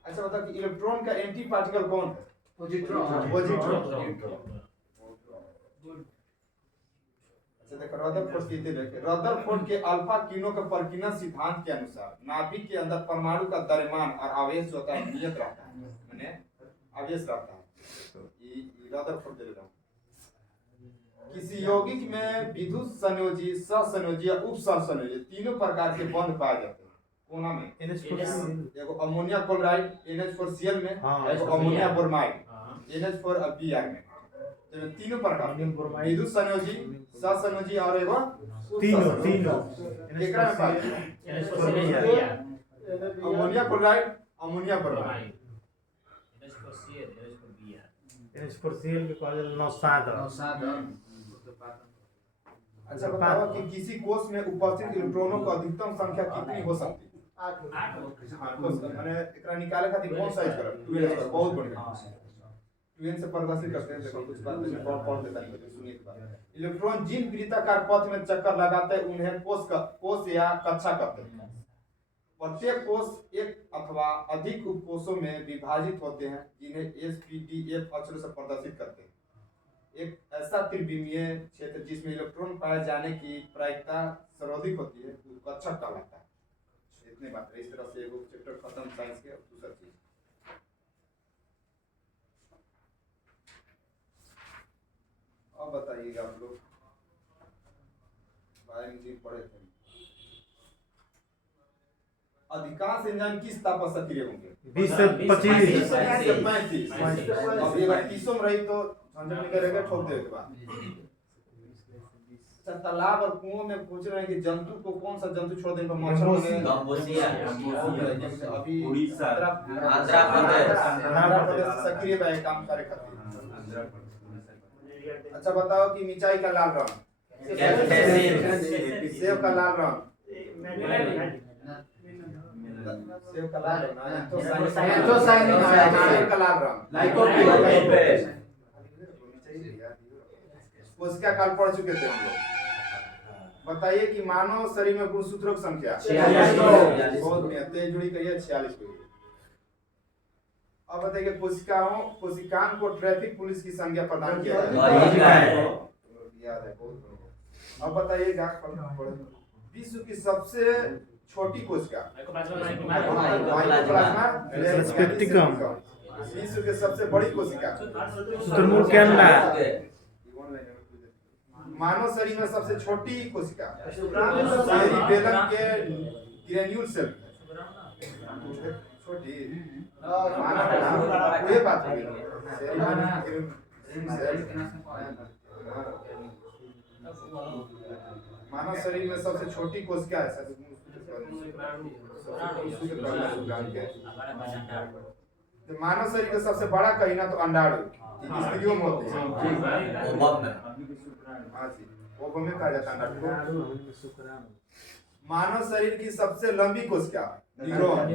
अच्छा बताओ कि इलेक्ट्रॉन का एंटी पार्टिकल कौन है? पॉजिट्रॉन। अच्छा देखो, रदरफोर्ड के अल्फा किरणों के परिकीर्णन सिद्धांत के अनुसार नाभिक के अंदर परमाणु का द्रव्यमान और आवेश जो होता है नियत रहता है, माने आवेश रहता है। तो ये रदरफोर्ड दे रहा हूं। किसी यौगिक में विद्युत संयोजी, सहसंयोजी या उप सहसंयोजी तीनों प्रकार के बंध पाए जाते हैं। कोना में एगो अमोनिया क्लोराइड NH4Cl में, एगो अमोनिया ब्रोमाइड NH4Br में। तो तीनों प्रकार विद्युत संयोजी, सहसंयोजी और एगो तीनों एकरा में पाए जाते हैं। Ammonia chloride, ammonia bromide NH4Cl के कॉलेज 9 अच्छा बताओ कि किसी कोष में उपस्थित इलेक्ट्रॉनों की अधिकतम संख्या कितनी हो सकती है? 8। हां, तो माने एकरा निकाले खातिर कौन सा यूज करब? 2n बहुत बढ़िया। 2n से प्रदर्शित करते हैं। देखो कुछ बात में पढ़ देता हूं, सुनिए एक बार। इलेक्ट्रॉन जिन वृत्ताकार पथ में चक्कर लगाते हैं उन्हें कोष या कक्षा कहते हैं। प्रत्येक कोष एक अथवा अधिक उपकोषों में विभाजित होते हैं जिन्हें SPDF अक्षरों से प्रदर्शित करते हैं। एक ऐसा त्रिविमीय क्षेत्र जिसमें इलेक्ट्रॉन पाए जाने की प्रायिकता सर्वाधिक होती है वो कक्षक कहलाता है। इतने बात है। इस तरह से एगो चैप्टर खत्म साइंस के। दूसरा चीज अब बताइएगा आप लोग बायोलॉजी पढ़े थे। अधिकांश एंजाइम किस ताप पर सक्रिय होंगे? 20 से 25 से 35। अब ये 30 में रही तो झंझट नहीं करेगा, ठोक देगा के बाद। अच्छा, तालाब और कुओं में पूछ रहे हैं कि जंतु को कौन सा जंतु छोड़ देने पर मच्छर गंबोसिया अभी उड़ीसा। आंध्र प्रदेश सक्रिय है काम करे खातिर। अच्छा बताओ कि मिर्चाई का लाल रंग, सेब का लाल रंग, सेब का लाल रंग, सेब का लाल रंग, कोशिका काल पढ़ चुके थे हम लोग। बताइए कि मानव शरीर में गुणसूत्रों की संख्या 46। बहुत में तेज जुड़ी कहिए 46 को। अब बताइए कोशिकाओं को ट्रैफिक पुलिस की संज्ञा प्रदान किया है। याद है बहुत बढ़िया। अब बताइएगा विश्व की सबसे छोटी कोशिका माइकोप्लाज्मा स्पेक्टिकम। विश्व की सबसे बड़ी कोशिका शुतुरमुर्ग के अंडा। मानव शरीर में सबसे छोटी कोशिका सेरिबेलम के ग्रेन्यूल सेल। छोटी मानव ये बात है। मानव शरीर में सबसे छोटी कोशिका है तो मानव शरीर का सबसे बड़ा कहीं ना तो अंडाणु स्त्रियों में होते हैं। हाँ जी, वो में कहा जाता है अंडाणु। मानव शरीर की सबसे लंबी कोशिका न्यूरॉन।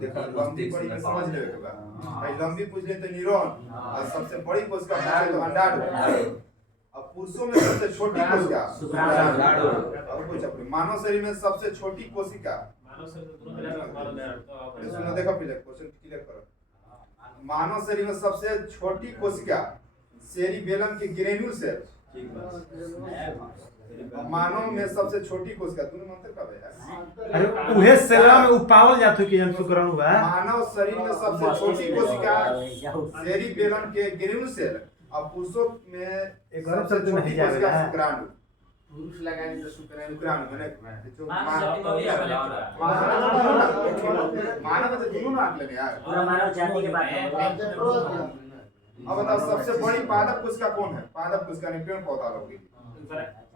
देखो लंबी बड़ी में समझ ले भाई, लंबी पूछ ले तो न्यूरॉन और सबसे बड़ी कोशिका पूछे तो अंडाणु। अब पुरुषों में सबसे छोटी कोशिका शुक्राणु। और कुछ अपने मानव शरीर में सबसे छोटी कोशिका सुनो, देखो पहले क्वेश्चन क्लियर करो। मानव शरीर में सबसे छोटी कोशिका सेरिबेलम के ग्रेन्यूल सेल। मानव में सबसे छोटी कोशिका दोनों मंत्र कब है? अरे उहे सेलवा में उपावल जात हो कि हम शुक्राणु बा। मानव शरीर में सबसे छोटी कोशिका सेरिबेलम के ग्रेन्यूल सेल और पुरुषों में सबसे छोटी कोशिका शुक्राणु। पुरुष लगाएंगे तो शुक्राणु माने जो मानव में तो दोनों नाक लगे यार। पूरा मानव जाति के बात है। अब बताओ सबसे बड़ी पादप कोशिका कौन है? पादप कोशिका ने पेड़ पौधा होगी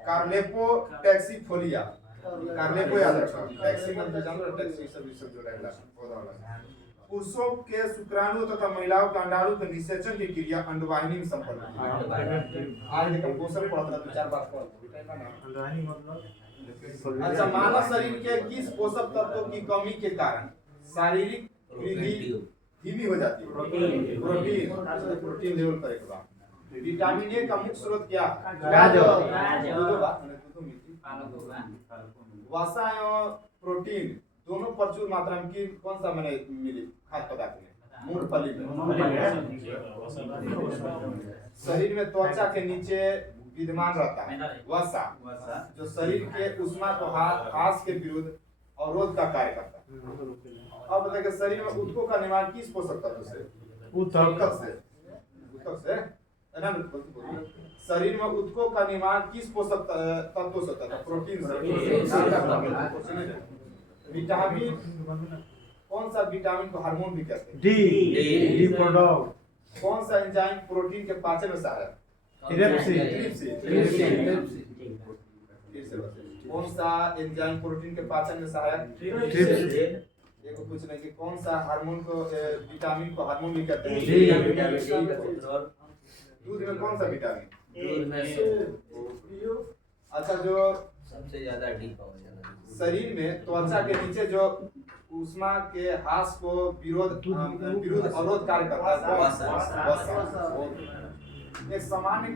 कार्लेपो टैक्सीफोलिया। कार्लेपो याद रखो, टैक्सी मतलब जानो ना, टैक्सी सब जो रहेगा पौधा वाला। पुरुषों के शुक्राणु तथा महिलाओं के अंडाणु के निषेचन की क्रिया अंडवाहिनी में संपन्न होती है। आज देखो क्वेश्चन पढ़ा था दो चार बार अंडवाहिनी मतलब। अच्छा, मानव शरीर के किस पोषक तत्वों की कमी के कारण शारीरिक वृद्धि धीमी हो जाती है? प्रोटीन लेवल पर एक बार। विटामिन ए का मुख्य स्रोत क्या? वसा एवं प्रोटीन दोनों प्रचुर मात्रा में कौन सा मैंने मिली खाद्य पदार्थ में? मूंगफली में। शरीर में त्वचा के नीचे विद्यमान रहता है वसा, जो शरीर के ऊष्मा को ह्रास के विरुद्ध अवरोध का कार्य करता है। अब बताइए शरीर में ऊतकों का निर्माण किस पोषक तत्व से? ऊतक से ना शरीर में ऊतकों का निर्माण किस पोषक तत्व से होता है? प्रोटीन से। विटामिन कौन सा विटामिन को हार्मोन भी कहते हैं? D product. कौन सा एंजाइम प्रोटीन के पाचन में सहायक? कौन सा एंजाइम प्रोटीन के पाचन में सहायक? देखो कुछ नहीं कि कौन सा हार्मोन को विटामिन को हार्मोन भी कहते हैं? दूध में कौन सा विटामिन? दूध में अच्छा, जो सबसे ज्यादा डी पावर ज्यादा शरीर में त्वचा के नीचे जो ऊष्मा के ह्रास को विरुद्ध अवरोध कार्य करता है। एक सामान्य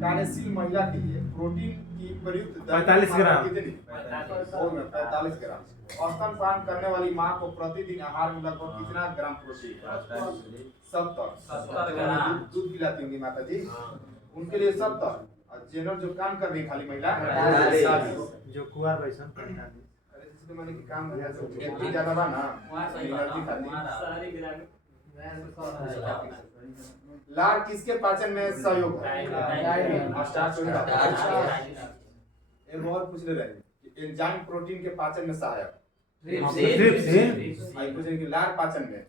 कार्यशील महिला के लिए प्रोटीन की प्रयुक्त 45 ग्राम। कितनी? 45 ग्राम। स्तनपान करने वाली माँ को प्रतिदिन आहार में लगभग कितना ग्राम प्रोटीन? 70 ग्राम। दूध पिलाती होंगी माता जी, उनके लिए 70। और जनरल जो काम कर रही खाली महिला जो कुआर वैसा मैंने कि काम है तो एक्टिव ज्यादा बा ना एनर्जी खाती लार किसके पाचन में सहयोग है स्टार्च हो जाता है। एक और पूछ ले रहे हैं कि एंजाइम प्रोटीन के पाचन में सहायक ट्रिप्सिन आई पूछे कि लार पाचन में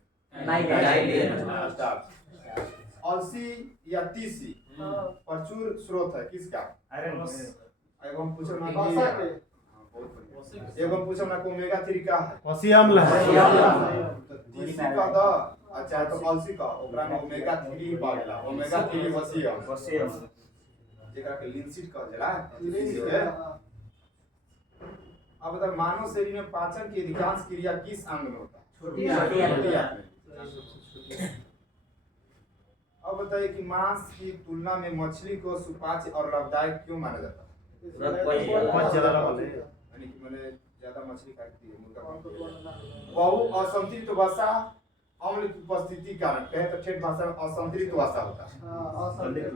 स्टार्च अलसी या तीसी प्रचुर स्रोत है किसका एगो हम पूछो ना कि एगो हम पूछो ना कि ओमेगा 3 का है वसी अम्ल है तो तीसी का द अच्छा तो अलसी का ओकरा में ओमेगा 3 बागला ओमेगा 3 वसी जेकरा के लिंसिड कहल जाला तीसी के। अब तक मानव शरीर में पाचन की अधिकांश क्रिया किस अंग में होता है? छोटी आंत में। अब बताइए कि मांस की तुलना में मछली को सुपाच्य और लाभदायक क्यों माना जाता है? यानी कि मैंने ज्यादा मछली खाती है मुर्गा बहु असंतुलित वसा अम्ल की उपस्थिति के कारण कहे तो ठेठ भाषा में असंतुलित वसा होता है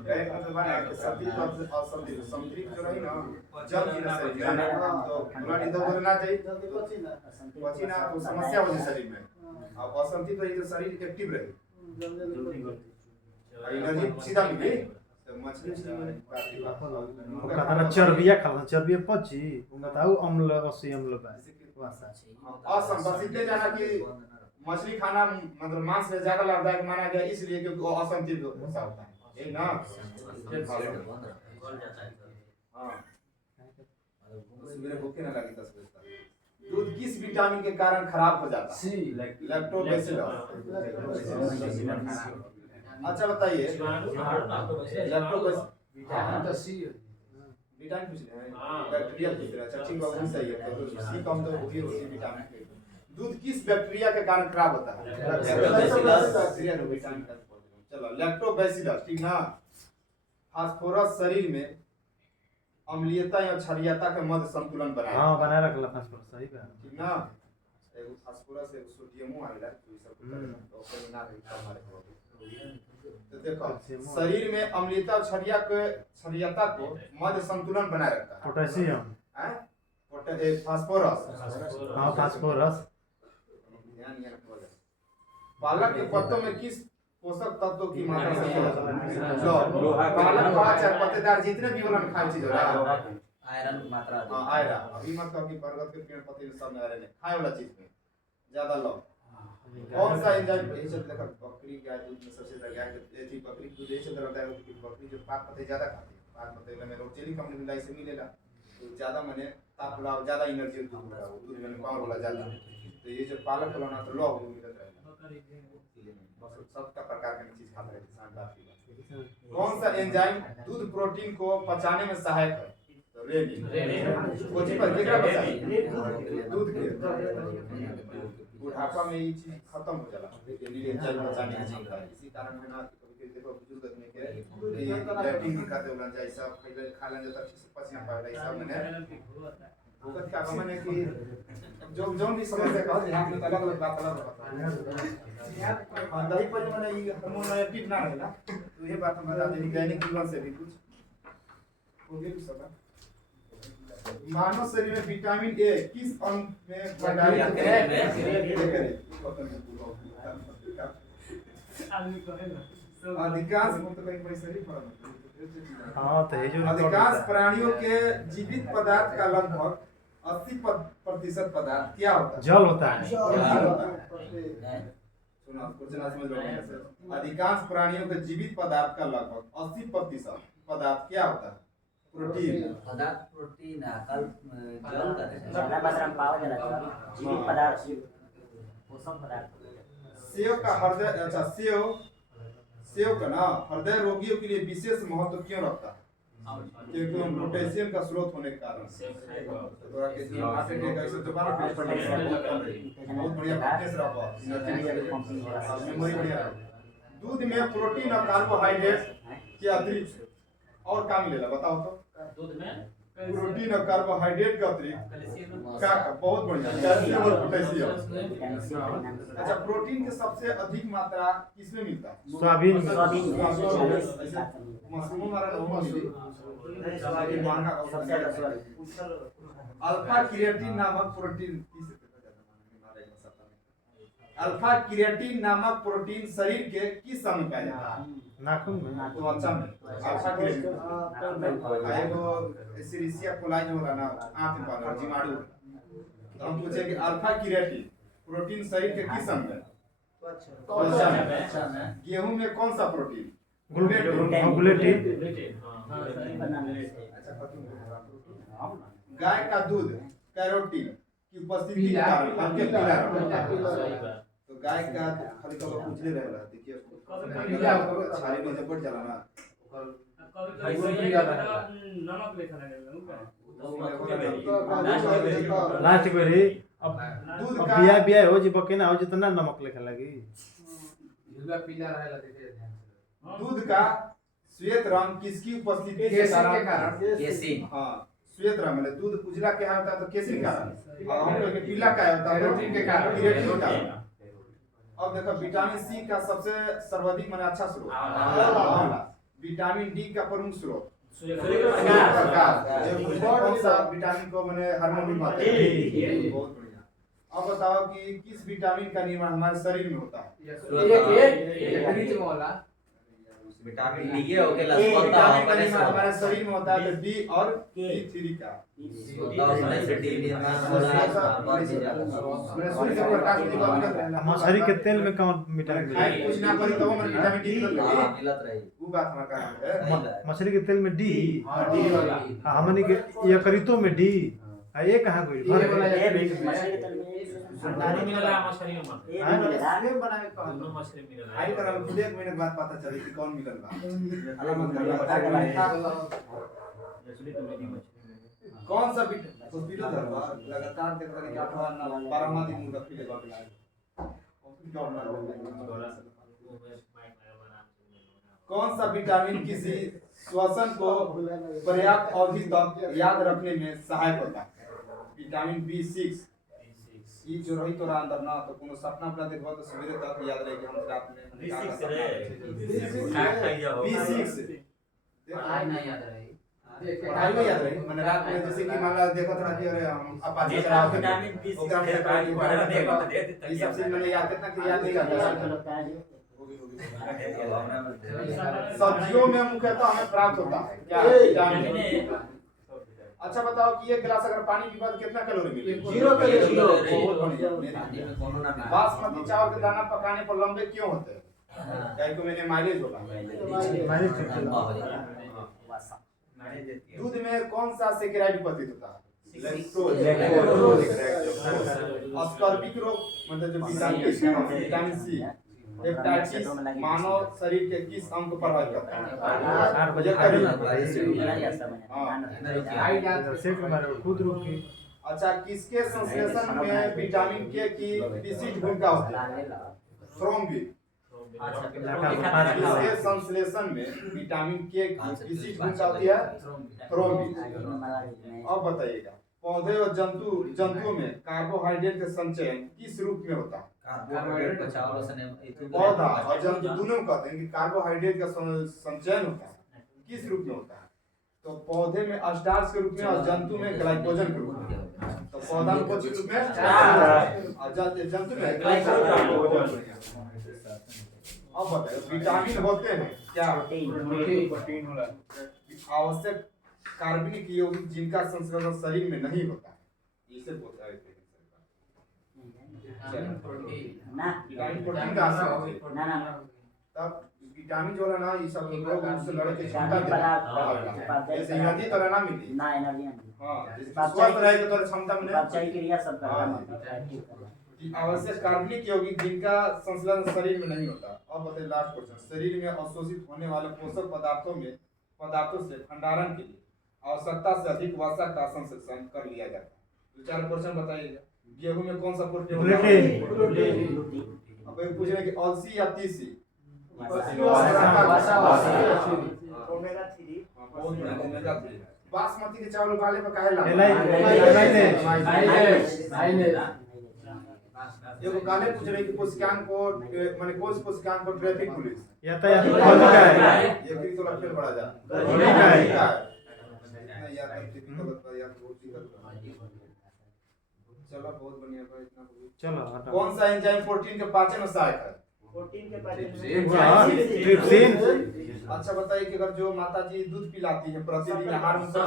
कहे मतलब है कि संतुलित और असंतुलित संतुलित जो रही ना जल की शरीर में तो ब्लड इधर उधर ना जाए पची ना तो समस्या हो जाए शरीर में और असंतुलित रही तो शरीर एक्टिव रहे एनर्जी सीधा मिले तो मछली कतना चर्बिया खाला चर्बिया पची बताऊ अम्ल वसी अम्ल बा असंबंधित जाना कि मछली खाना मतलब मांस से ज्यादा लाभदायक माना गया इसलिए क्योंकि वो असंतुलित होता है यही ना हाँ सुबह भूखे ना लगी 10 बजे तक। दूध किस विटामिन के कारण खराब हो जाता है? लैक्टोबैसिलस। अच्छा बताइए विटामिन पूछ रहे हैं बैक्टीरिया पूछ रहे हैं अच्छा ठीक बाबू सही है तो सी कम तो होगी उसी विटामिन के दूध किस बैक्टीरिया के कारण खराब होता है? बैक्टीरिया नो विटामिन का चलो लैक्टोबैसिलस ठीक ना। फास्फोरस शरीर में अम्लीयता या क्षारीयता के मध्य संतुलन बनाए हां बनाए रखला फास्फोरस सही बा ठीक ना। एगो फास्फोरस एगो सोडियमो आइला तो ई सब तो ओकर ना रही हमारे तो देखो शरीर में अम्लीयता और क्षारीयता को मध्य संतुलन बनाए रखता है पोटेशियम हैं फास्फोरस हां फास्फोरस पालक के पत्तों में किस पोषक तत्वों की मात्रा सबसे जो पालक का चाहे पत्तेदार जितने भी वाला खाए चीज है आयरन की मात्रा हां आयरन अभी मत कहो कि बरगद के पेड़ पत्ते में सब में आयरन है खाए वाला चीज में ज्यादा लो कौन सा एंजाइम यही सब देखो बकरी गाय दूध में सबसे ज्यादा गाय थी बकरी दूध यही सब रहता है कि बकरी जो पाक पत्ते ज्यादा खाती है पाक पत्ते में रोटेली कंपनी में से मिलेला तो ज्यादा माने ताप ला ज्यादा एनर्जी दूध होगा दूध में पावर वाला ज्यादा तो ये जो पालक वाला ना तो लो मिलता है बस सबका प्रकार के चीज खाते रहते शानदार। कौन सा एंजाइम दूध प्रोटीन को पचाने में सहायक है? तो रेनिन कोची पर केकरा पचाई दूध के बुढ़ापा में ये चीज खत्म हो जाला रेनिन एंजाइम पचाने की क्षमता है इसी कारण है ना कभी देखो बुजुर्ग आदमी के ये लैट्रिन दिखाते उलन जाई सब खा लें जब तक पसीना पाएगा सब मैंने भूगत का गमन है कि जो भी समस्या का ध्यान में अलग अलग बात हां दही पर मैंने ये हार्मोन एक्टिव ना है ना तो ये बात हम बता दें दैनिक जीवन से भी कुछ हो गया सब मानव शरीर में विटामिन ए किस अंग में भंडारित अधिकांश मतलब कहीं पैसे नहीं पड़ा हां तो है जो अधिकांश प्राणियों के जीवित पदार्थ का लगभग 80% पदार्थ क्या होता है? जल होता है सुना क्वेश्चन समझ लो अधिकांश प्राणियों के जीवित पदार्थ का लगभग 80% पदार्थ क्या होता है? प्रोटीन पदार्थ प्रोटीन कल जल का ज्यादा मात्रा में पावा जाला जीवित पदार्थ पोषक पदार्थ सेव का हृदय अच्छा सेव का ना हृदय रोगियों के लिए विशेष महत्व क्यों रखता है? क्योंकि पोटेशियम का स्रोत होने के कारण थोड़ा के जो हार्ट अटैक ऐसे दोबारा बहुत बढ़िया फिटनेस रहा मेमोरी बढ़िया दूध में प्रोटीन और कार्बोहाइड्रेट के अतिरिक्त और क्या मिलेगा बताओ तो दूध में प्रोटीन और कार्बोहाइड्रेट के अतिरिक्त क्या बहुत बढ़िया कैल्शियम और पोटेशियम। अच्छा प्रोटीन के सबसे अधिक मात्रा किसमें मिलता है? सोयाबीन मशरूम हमारा लोगों में मिली सोयाबीन महंगा सबसे ज्यादा अल्फा क्रिएटिन नामक प्रोटीन अल्फा क्रिएटिन नामक प्रोटीन शरीर के किस अंग में पाया जाता है? नाखून में। तो अच्छा में अल्फा क्रिएटिन एगो सीरियसिया कोलाई जो होला ना आंत में वाला जीवाणु तो हम पूछे कि अल्फा क्रिएटिन प्रोटीन शरीर के किस अंग में? त्वचा में। गेहूं में कौन सा प्रोटीन? ग्लूटेन। गाय का दूध कैरोटीन की उपस्थिति के कारण हल्के पीला रहता है। तो गाय का खाली कब पूछले रहेला देखिए छाली में जब बढ़ जाला ना नमक लेखा लगेगा लास्ट को रे अब दूध अब का बिया हो जी बके ना हो जितना नमक लेखा लगी। पीला रहेला देखिए ध्यान से। दूध का श्वेत रंग किसकी उपस्थिति के कारण? केसिन। हाँ श्वेत रंग मतलब दूध उजला क्या होता है तो केसरी के कारण और हम लोग के पीला क्या होता है? कैरोटीन के कारण। कैरोटीन के कारण। अब देखो विटामिन सी का सबसे सर्वाधिक माने अच्छा स्रोत आंवला। विटामिन डी का प्रमुख स्रोत प्रकाश। कौन सा विटामिन को माने हार्मोन में आता है? बहुत बढ़िया। अब बताओ कि किस विटामिन का निर्माण हमारे शरीर में होता है? बीच में वाला विटामिन डी के होके विटामिन लसपता का अपने निर्माण हमारे से शरीर में होता है तो डी और D3 का। होता अपने से डी निर्माण हो रहा है बहुत ही ज्यादा। मैंने सूर्य के प्रकाश में जीवन मिलत रहेला। मछली के तेल में कौन विटामिन खाई डी? कुछ ना करी तो मन विटामिन डी मिलत हाँ रही। मिलत रही। वो बात हमारा काम है। मछली के तेल में डी। हां डी वाला हमनी के ये करितो में डी ये कहां कोई ये वाला ये ये मछली के तेल नानी मिलला मछली में मत सेम बना के कहा दोनों मछली मिलला आई कर खुद एक महीने बाद पता चली कि कौन मिलल बा। मछली तो मेरी मछली में कौन सा हॉस्पिटल धरवा लगातार देख रहे कि 8वां 12वां दिन मुर्गा पीले बा कौन सा विटामिन किसी श्वसन को पर्याप्त अवधि तक याद रखने में सहायक होता है? विटामिन B6 ये जो रही तो अंदर ना तो कोनो सपना अपना देखबो तो सवेरे तक याद रहे कि हम रात में B6 आई नहीं याद रही पढ़ाई में याद रही मैंने रात में जैसे कि मान लो देखो था कि अरे हम अपाचे चला विटामिन B6 ओकरा में पढ़ाई पढ़ा देगा ये सब चीज मैंने याद कितना कि याद नहीं करता सब्जियों में मुख्यतः हमें प्राप्त होता है क्या विटामिन। अच्छा बताओ कि एक गिलास अगर पानी पीबा तो कितना कैलोरी मिलेगा? 0 कैलोरी। बहुत बढ़िया। पानी में कोनो ना मिले। बासमती चावल के दाना पकाने पर लंबे क्यों होते हैं? गाय को मैंने माइलेज होला। दूध में कौन सा सेकेराइड उपस्थित होता है? लैक्टोज। अस्कॉर्बिक रोग मतलब जो विटामिन सी हेपेटाइटिस मानव शरीर के किस अंग को प्रभावित करता है? 4 बजे सेट मारे खुद रुक के। अच्छा किसके संश्लेषण में विटामिन के की विशिष्ट भूमिका होती है? थ्रोम्बिन। किसके संश्लेषण में विटामिन के की विशिष्ट भूमिका होती है? थ्रोम्बिन। अब बताइएगा पौधे और जंतुओं में कार्बोहाइड्रेट का संचयन किस रूप में होता है? कार्बोहाइड्रेट को चावल से पौधा और जंतु दोनों कहते हैं कि कार्बोहाइड्रेट का संचयन होता है किस रूप में होता है? तो पौधे में स्टार्च के रूप में और जंतु में ग्लाइकोजन के रूप में। तो पौधा में कौन रूप में और जंतु में ग्लाइकोजन। अब बताइए विटामिन होते हैं क्या? प्रोटीन होला आवश्यक कार्बनिक यौगिक जिनका संश्लेषण शरीर में नहीं होता है इसे बोलते हैं विटामिन प्रोटीन का तब विटामिन जो है ना ये सब लोग उससे लड़ने की क्षमता देता है जैसे एनर्जी तो ना मिली ना एनर्जी नहीं हां जैसे स्वस्थ रहेगा तो क्षमता में पाचन क्रिया सब करता कि आवश्यक कार्बनिक यौगिक जिनका संश्लेषण शरीर में नहीं होता। अब बताइए लास्ट क्वेश्चन शरीर में अवशोषित होने वाले पोषक पदार्थों से भंडारण के लिए आवश्यकता से अधिक वसा का संश्लेषण कर लिया जाता है। 2-4 क्वेश्चन बताइएगा। गेहूं में कौन सा प्रोटीन होता है? अब एक पूछ रहे हैं कि अलसी या तीसी? ओमेगा 3 बासमती के चावल उबाले पर काहे लागल? एगो काले पूछ रहे कि कोशिकांग को माने कौन कोशिकांग को ट्रैफिक पुलिस यातायात का है ये भी तो लक्षण बड़ा जा का है नहीं यार तो यार बहुत दिक्कत चलो बहुत बढ़िया भाई, इतना हो गया। चलो हटाओ। कौन सा एंजाइम प्रोटीन के पाचन में सहायक है? 14 के पास ट्रिप्सिन। अच्छा बताइए कि अगर जो माता जी दूध पिलाती है प्रतिदिन आहार में कितना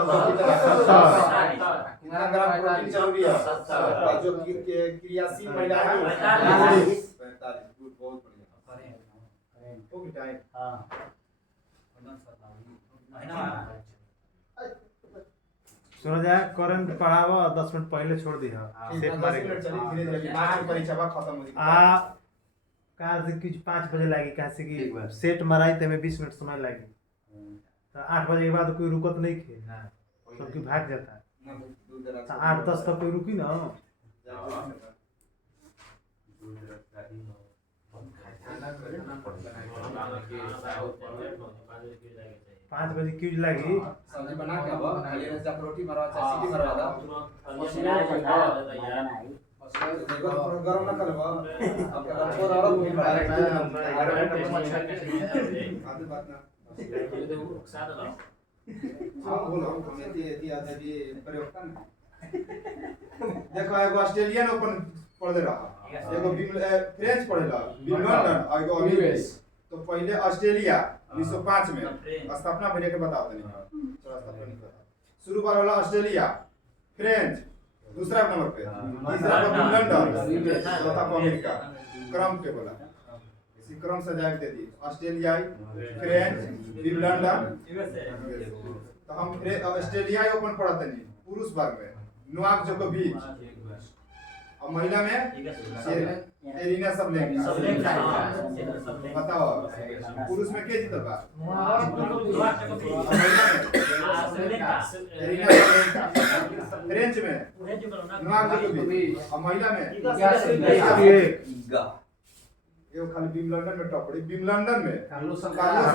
ग्राम प्रोटीन जरूरी है? और जो क्रियाशील महिला है 45। गुड, बहुत बढ़िया। Okay time. हां सूरज करंट पढ़ावा 10 मिनट पहले छोड़ दी है सेट मारे के। चलिए धीरे धीरे मार्च की परीक्षा बा खत्म हो आ कहाँ से कुछ 5 बजे लागी कहाँ से कि सेट मराई ते में 20 मिनट समय लागी तो 8 बजे के बाद कोई रुकत नहीं थे सबकी भाग जाता है तो 8-10 तक कोई रुकी ना 5 बजे क्यूज लागी सब्जी बना के अब खाली जब रोटी मरवा चाहे सीटी मरवा दो गरम ना करबा अब अगर और भी आधी बात ना हां बोलो हम ये आते भी प्रयोग करना देखो एगो ऑस्ट्रेलियन ओपन पढ़ दे रहा एगो फ्रेंच पढ़ेला विंबलडन और एगो अमेरिका। तो पहले ऑस्ट्रेलिया 1905 में स्थापना भइले के बताओ तनी थोड़ा स्थापना नहीं पता शुरू वाला ऑस्ट्रेलिया फ्रेंच दूसरा नंबर पे तीसरा पर विंबलडन चौथा पर अमेरिका क्रम पे बोला इसी क्रम से जाके दे दी ऑस्ट्रेलिया फ्रेंच विंबलडन तो हम ऑस्ट्रेलिया ओपन पढ़ते नहीं पुरुष वर्ग में नोवाक जोकोविच और महिला में एरिना सबलेंका बताओ पुरुष में के जीतल बा महिला में एरिना सबलेंका फ्रेंच में नोवाक जोकोविच और महिला में ये खाली विंबलडन में टॉप पड़ी विंबलडन में कार्लोस अल्काराज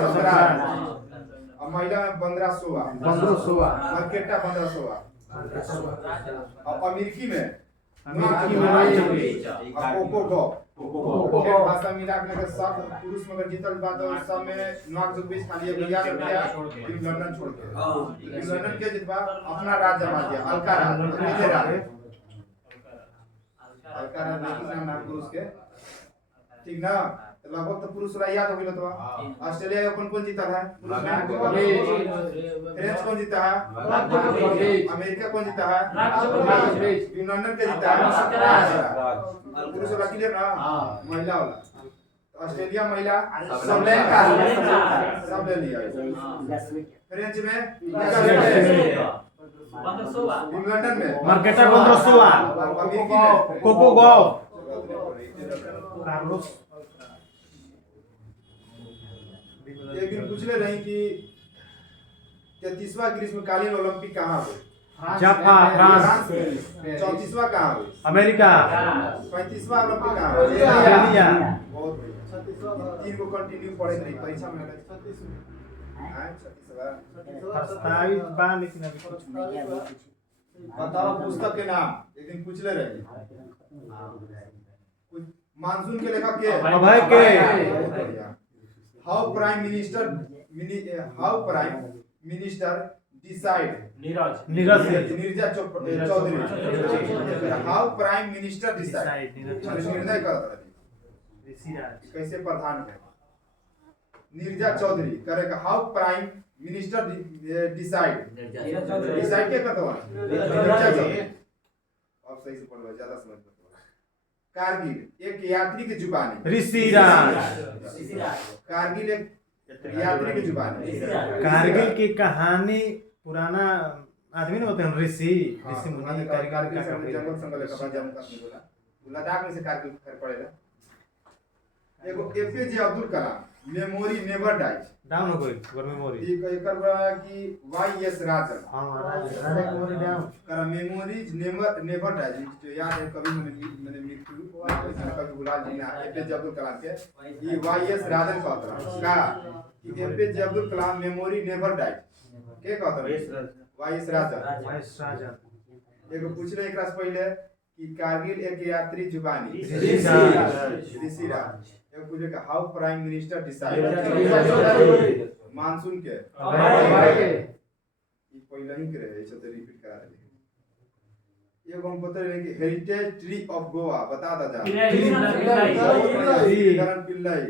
और महिला में बंद्रासोवा मार्केटा बंद्रासोवा और अमेरिकी में कोको भाषा मिला के सब पुरुष में अगर जीतल बात और सब में नोवाक जोकोविच खाली अभियान किया विंबलडन छोड़ के विंबलडन के जीतबा अपना राज्य जमा दिया अल्काराज अल्काराज नाम पुरुष के ठीक ना तो लगभग तो पुरुष वाला याद हो गया तो ऑस्ट्रेलिया ओपन कौन जीता है फ्रेंच कौन जीता है अमेरिका कौन जीता है विंबलडन के जीता है पुरुष वाला क्लियर ना महिला वाला ऑस्ट्रेलिया महिला सबलेंका सब ले लिया फ्रेंच में विंबलडन में मार्केटा बंद्रासोवा अमेरिकी में कोको गॉफ कार्लोस एक दिन पूछले रही कि 33वां ग्रीष्मकालीन ओलंपिक कहाँ हुई? जाफा फ्रांस 34वां कहाँ हुई? अमेरिका 35वां ओलंपिक कहाँ हुई? ऑस्ट्रेलिया बहुत तीन को कंटिन्यू पढ़े रही परीक्षा में 36वां प्रस्तावित बा लेकिन अभी कुछ बताओ पुस्तक के नाम एक दिन पूछले रही मानसून के लेखक के अभय के how prime minister decide Neerja Chowdhury how prime minister decide निर्णय करता रही कैसे प्रधान है नीरजा चौधरी करेगा हाउ प्राइम मिनिस्टर डिसाइड के करता हुआ नीरजा चौधरी अब सही से पढ़ लो ज्यादा समझ मत कारगिल एक यात्री की जुबानी ऋषिराज कारगिल एक यात्री की जुबानी कारगिल की कहानी पुराना आदमी नहीं होते हैं ऋषि मुनि कारगिल का जंगल संगल का जम्मू कश्मीर बोला लद्दाख में से कारगिल पड़ेगा एगो एपीजे अब्दुल कलाम मेमोरी नेवर डाइज डाउन हो गई वर मेमोरी एकर बा कि वाईएस राजन हां राजा मेमोरी डाउन कर मेमोरीज नेवर डाइज जो याद है कभी मैंने मृत्यु कभी भुला जीना एपीजे अब्दुल कलाम के ये वाईएस राजन कहता का कि एपीजे अब्दुल कलाम मेमोरी नेवर डाइज के कहता वाईएस राजन एगो पूछले एकरा से पहले कि कारगिल एक यात्री जुबानी ऋषिराज पूछे का how prime minister decide monsoon के ये पहले ही करे ऐसे तो रिपीट करा दे ये हम बता रहे हैं कि हेरिटेज ट्री ऑफ गोवा बता दा जा पिल्लाई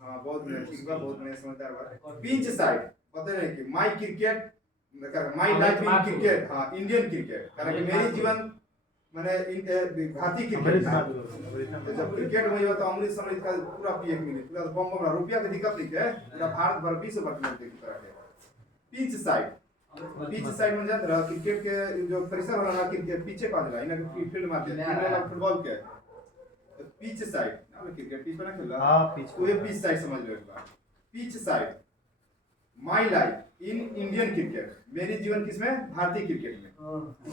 हाँ बहुत बढ़िया ठीक बा बहुत बढ़िया समझदार बा पिंच साइड बता रहे हैं कि my cricket my life in cricket हाँ इंडियन क्रिकेट कारण कि मेरी जीवन माने भारतीय क्रिकेट जब क्रिकेट में हो तो अमृत समृद्ध का पूरा पी एक मिनट पूरा बम बम रुपया की दिक्कत नहीं है पूरा भारत भर 20 ओवर खेलते की तरह के पिच साइड में जात रहा क्रिकेट के जो परिसर वाला ना क्रिकेट पीछे का दिला इना के फील्ड में दे फुटबॉल के पिच साइड ना क्रिकेट पिच पे ना खेला हां पिच तो ये पिच साइड समझ लो एक बार pitch side my life in Indian cricket मेरी जीवन किसमें भारतीय क्रिकेट में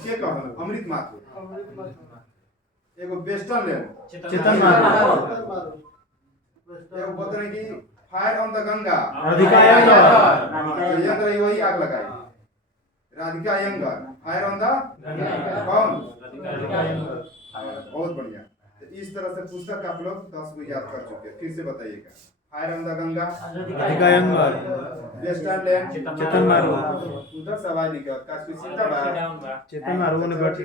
ये कहा अमृत माथुर एगो वेस्टर्न लेन चेतन मारू एगो बोलते हैं कि fire on the Ganga Radhika यंत्र वही आग लगाई Radhika Iyengar fire on the कौन बहुत बढ़िया तो इस तरह से पुस्तक आप लोग 10 को याद कर चुके हैं फिर से बताइएगा fire on the Ganga Radhika Iyengar western land Chetan Maru उधर सवाल नहीं किया काश कोई सीधा बा चेतन मारू ने बैठी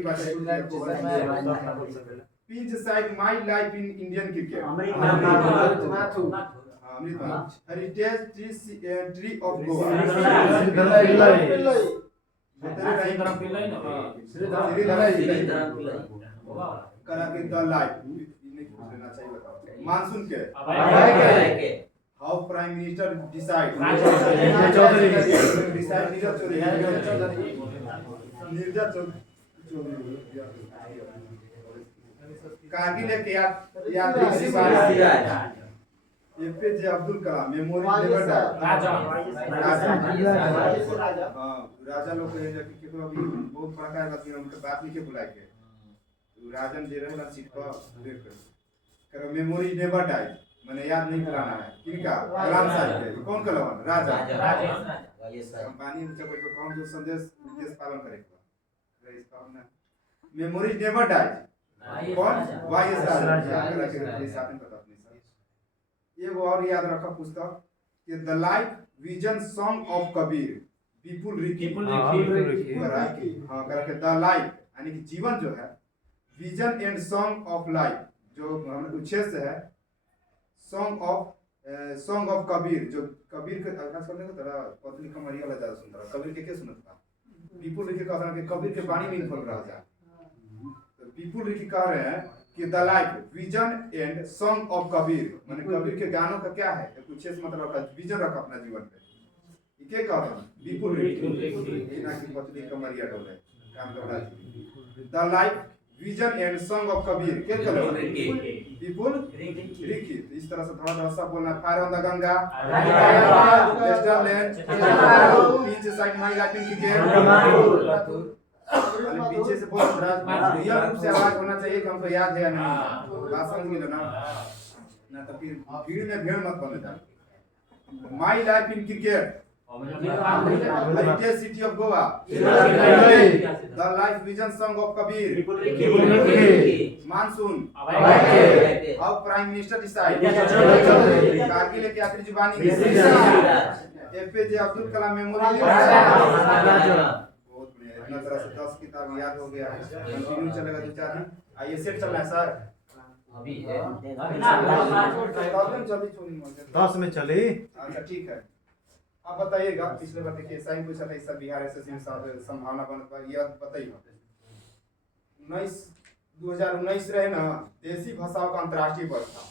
pinch side my life in Indian cricket Amrit Mathur heritage tree of Goa करा के द लाइफ लेना चाहिए बताओ मानसून के how prime minister decide Chowdhury decide Neerja Chowdhury Kargil के याद APJ Abdul Kalam memorial never die राजा लोग कहे कि केकरो अभी बहुत प्रकार बात उनके बात नहीं के बुलाए के राजन जे रहला सीट पर देख करो मेमोरी नेवर डाई माने याद नहीं कराना है किनका कलाम साहब के कौन कलाम राजा कंपनी में जब कोई कौन जो संदेश देश पालन करेगा इसका हमने मेमोरी नेवर डाई कौन वाईएस राजा के साथ में पता अपने साथ ये और याद रखा पुस्तक कि the life vision song of Kabir Vipul Ricky हां करके द लाइफ यानी कि जीवन जो है vision and song of life जो उच्छेद से है सॉन्ग ऑफ कबीर जो कबीर के अभ्यास करने को तरह पत्नी कमरिया वाला ज्यादा सुंदर कबीर के सुनत था विपुल रिकी कहता है कि कबीर के बाणी में फल रहा था तो विपुल रिकी कह रहे हैं कि the life vision and song of Kabir माने कबीर के गानों का क्या है कुछ ऐसे मतलब का विजन रखा अपना जीवन पे ये क्या कह रहे हैं विपुल रिकी ना कि पत्नी कमरिया डोले काम कर रहा the life vision and song of Kabir के कलर विपुल रिकी तो इस तरह से थोड़ा थोड़ा सब बोलना fire on the Ganga western land पीछे side my life in cricket पीछे से बहुत रियल रूप से आवाज होना चाहिए कि हमको याद है या नहीं बात समझ गए ना तो फिर भीड़ में भीड़ मत बन जाए माई life in cricket heritage city of Goa the life vision song of Kabir monsoon how prime minister decide Kargil की यात्री जुबानी एपीजे अब्दुल कलाम मेमोरियल इतना तरह से 10 किताब याद हो गया कंटिन्यू चलेगा 2-4 दिन आइए सेट चलना है सर अभी 10 में चली अच्छा ठीक है अब बताइएगा पिछले बार देखिए साइन पूछा था इस साल बिहार एसएससी में संभावना बनत पर ये बताइए 2019 रहे ना देसी भाषाओं का अंतर्राष्ट्रीय वर्ष था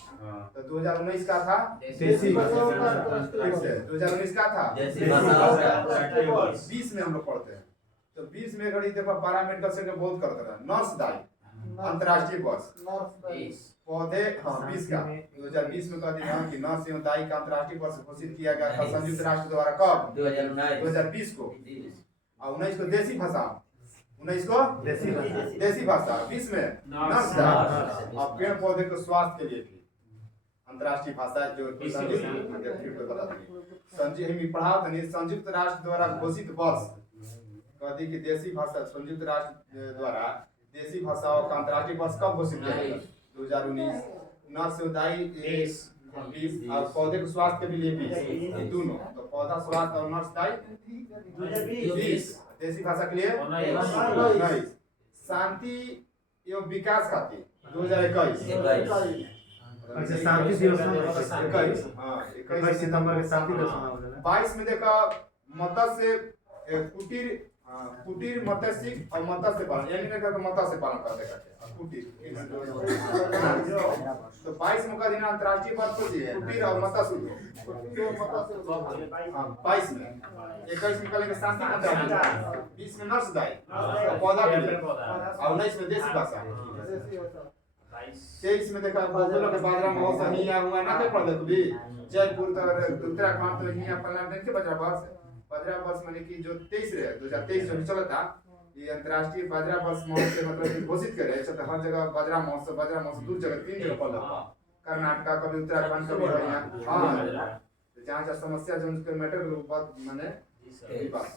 तो 2019 का था देसी 2019 का था देसी भाषाओं का 20 में हम लोग पढ़ते हैं तो 20 में घड़ी देखो पैरामेडिकल से बहुत करते रहा नर्स दाई अंतर्राष्ट्रीय वर्ष पौधे हाँ 20 का 2020 में कह दिया कि नर्स एवं दाई का अंतर्राष्ट्रीय वर्ष घोषित किया गया था संयुक्त राष्ट्र द्वारा कब 2020 को और 19 को देसी भाषा 19 को देसी भाषा 20 में नर्स दाई और पेड़ पौधे को स्वास्थ्य के लिए भी अंतर्राष्ट्रीय भाषा जो संयुक्त पढ़ा संयुक्त राष्ट्र द्वारा घोषित वर्ष कहती कि देसी भाषा संयुक्त राष्ट्र द्वारा देसी भाषाओं का अंतर्राष्ट्रीय वर्ष कब घोषित किया गया 2019 नर्स दाई 20 और पौधे को स्वास्थ्य के लिए 20 दोनों तो पौधा स्वास्थ्य और नर्स दाई 20 देसी भाषा के लिए 19 शांति एवं विकास खातिर 2021 अच्छा शांति दिवस 21 हाँ 21 सितंबर के शांति दिवस मनावल 22 में देखा मत्स्य कुटीर मत्स्य और मत्स्य पालन यानी देखा मत्स्य पालन करते करते कुटीर तो 22 में का दिन अंतर्राष्ट्रीय कुटीर और मत्स्य उद्योग हाँ 22 में 21 में कल शांति मंत्रालय 20 में नर्सदाई पौधा के लिए और 19 में देसी भाषा 23 में देखा बोलो के बाजरा महोत्सव हिया हुआ ना के पड़ भी जयपुर तो उत्तराखंड तो हिया पलना देख के बाजरा वर्ष माने कि जो 23 रहे 2023 जो चला था ये अंतर्राष्ट्रीय बाजरा वर्ष महोत्सव मतलब घोषित करे अच्छा तो हर जगह बाजरा महोत्सव दूर जगह 3 जगह पड़ कर्नाटक कभी उत्तराखंड कभी हिया हां जहां जहां समस्या जो उनके मैटर के बात माने यही बात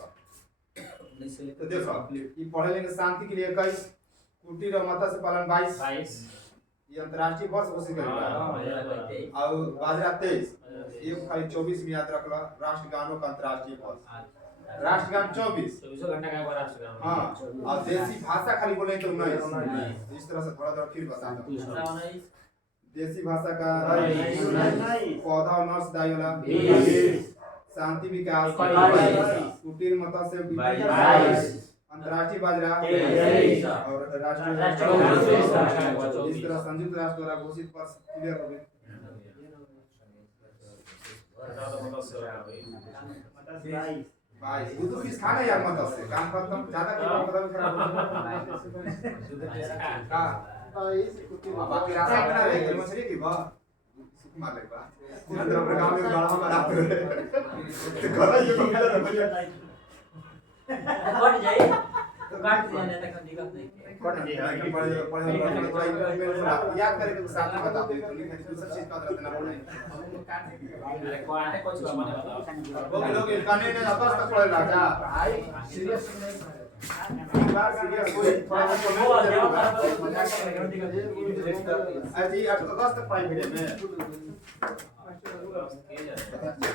तो देखो ये पढ़े लेंगे शांति के लिए 21 कुटीर और मत्स्य पालन 22 ये अंतर्राष्ट्रीय वर्ष घोषित करेगा और बाजरा 23 ये खाली 24 में याद रखला राष्ट्रगानों का अंतर्राष्ट्रीय वर्ष राष्ट्रगान 24 घंटा का राष्ट्रगान हाँ और देसी भाषा खाली बोले तो 19 इस तरह से थोड़ा फिर बता दो देसी भाषा का पौधा और नर्स दाई वाला शांति विकास कुटीर मत्स्य अंतर्राष्ट्रीय बाजरा और राष्ट्रीय इस तरह संयुक्त राष्ट्र द्वारा घोषित वर्ष क्लियर हो गए 22 वो तो किस खाना यार मत्स्य काम खत्म ज्यादा खराब का बाकी रास्ता बना रहे मछली की बा मार ले बा अंदर पर गांव में गाड़ा मारा तो घर ये को मिला कट जाए तो काट दिया नहीं तक दिक्कत नहीं कट पढ़े याद करके तो साथ में बता दे तो लिखने की सब चीज का देना पड़ेगा अरे कौन है कुछ मैंने बताओ वो लोग काने ने अगस्त तक पढ़े राजा भाई सीरियस बात सीरियस कोई थोड़ा अजी अगस्त तक पढ़ाई वीडियो में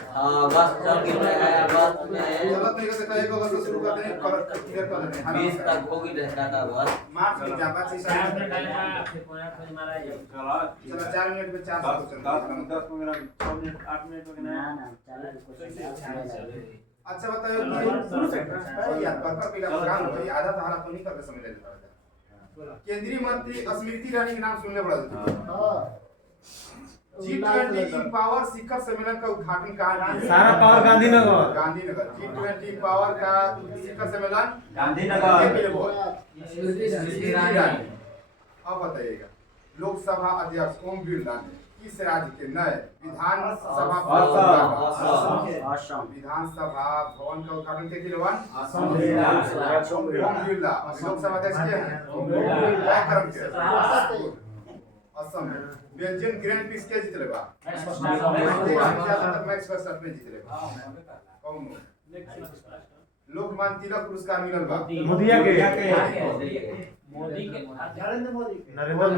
हां बस चल गया है अगस्त में गलत नहीं करते एक अगस्त से शुरू करते हैं क्लियर कर देते हैं 20 तक होगी रहता था बस मार्च में क्या बात है टाइम टाइम चलो 4 मिनट में 4 10 मिनट 6 मिनट 8 मिनट हो ना ना चल अच्छा बताओ कि याद पर पहला प्रोग्राम भाई आधा तो हालात तो नहीं करते समय ले लेता केंद्रीय मंत्री स्मृति ईरानी के नाम सुनने पड़ा हां G20 पावर शिखर सम्मेलन का उद्घाटन कहाँ सारा पावर गांधीनगर G20 पावर का शिखर सम्मेलन गांधीनगर अब बताइएगा लोकसभा अध्यक्ष ओम बिरला ने किस राज्य के नए विधानसभा भवन का उद्घाटन के लिए ओम बिरला लोकसभा अध्यक्ष के हैं असम में व्यंजन ग्रैंड प्रिक्स के जीतले बा मैक्स वर्स्टैपेन जीतले बा कौन लोकमान्य तिलक पुरस्कार मिलल बा मोदी के नरेंद्र मोदी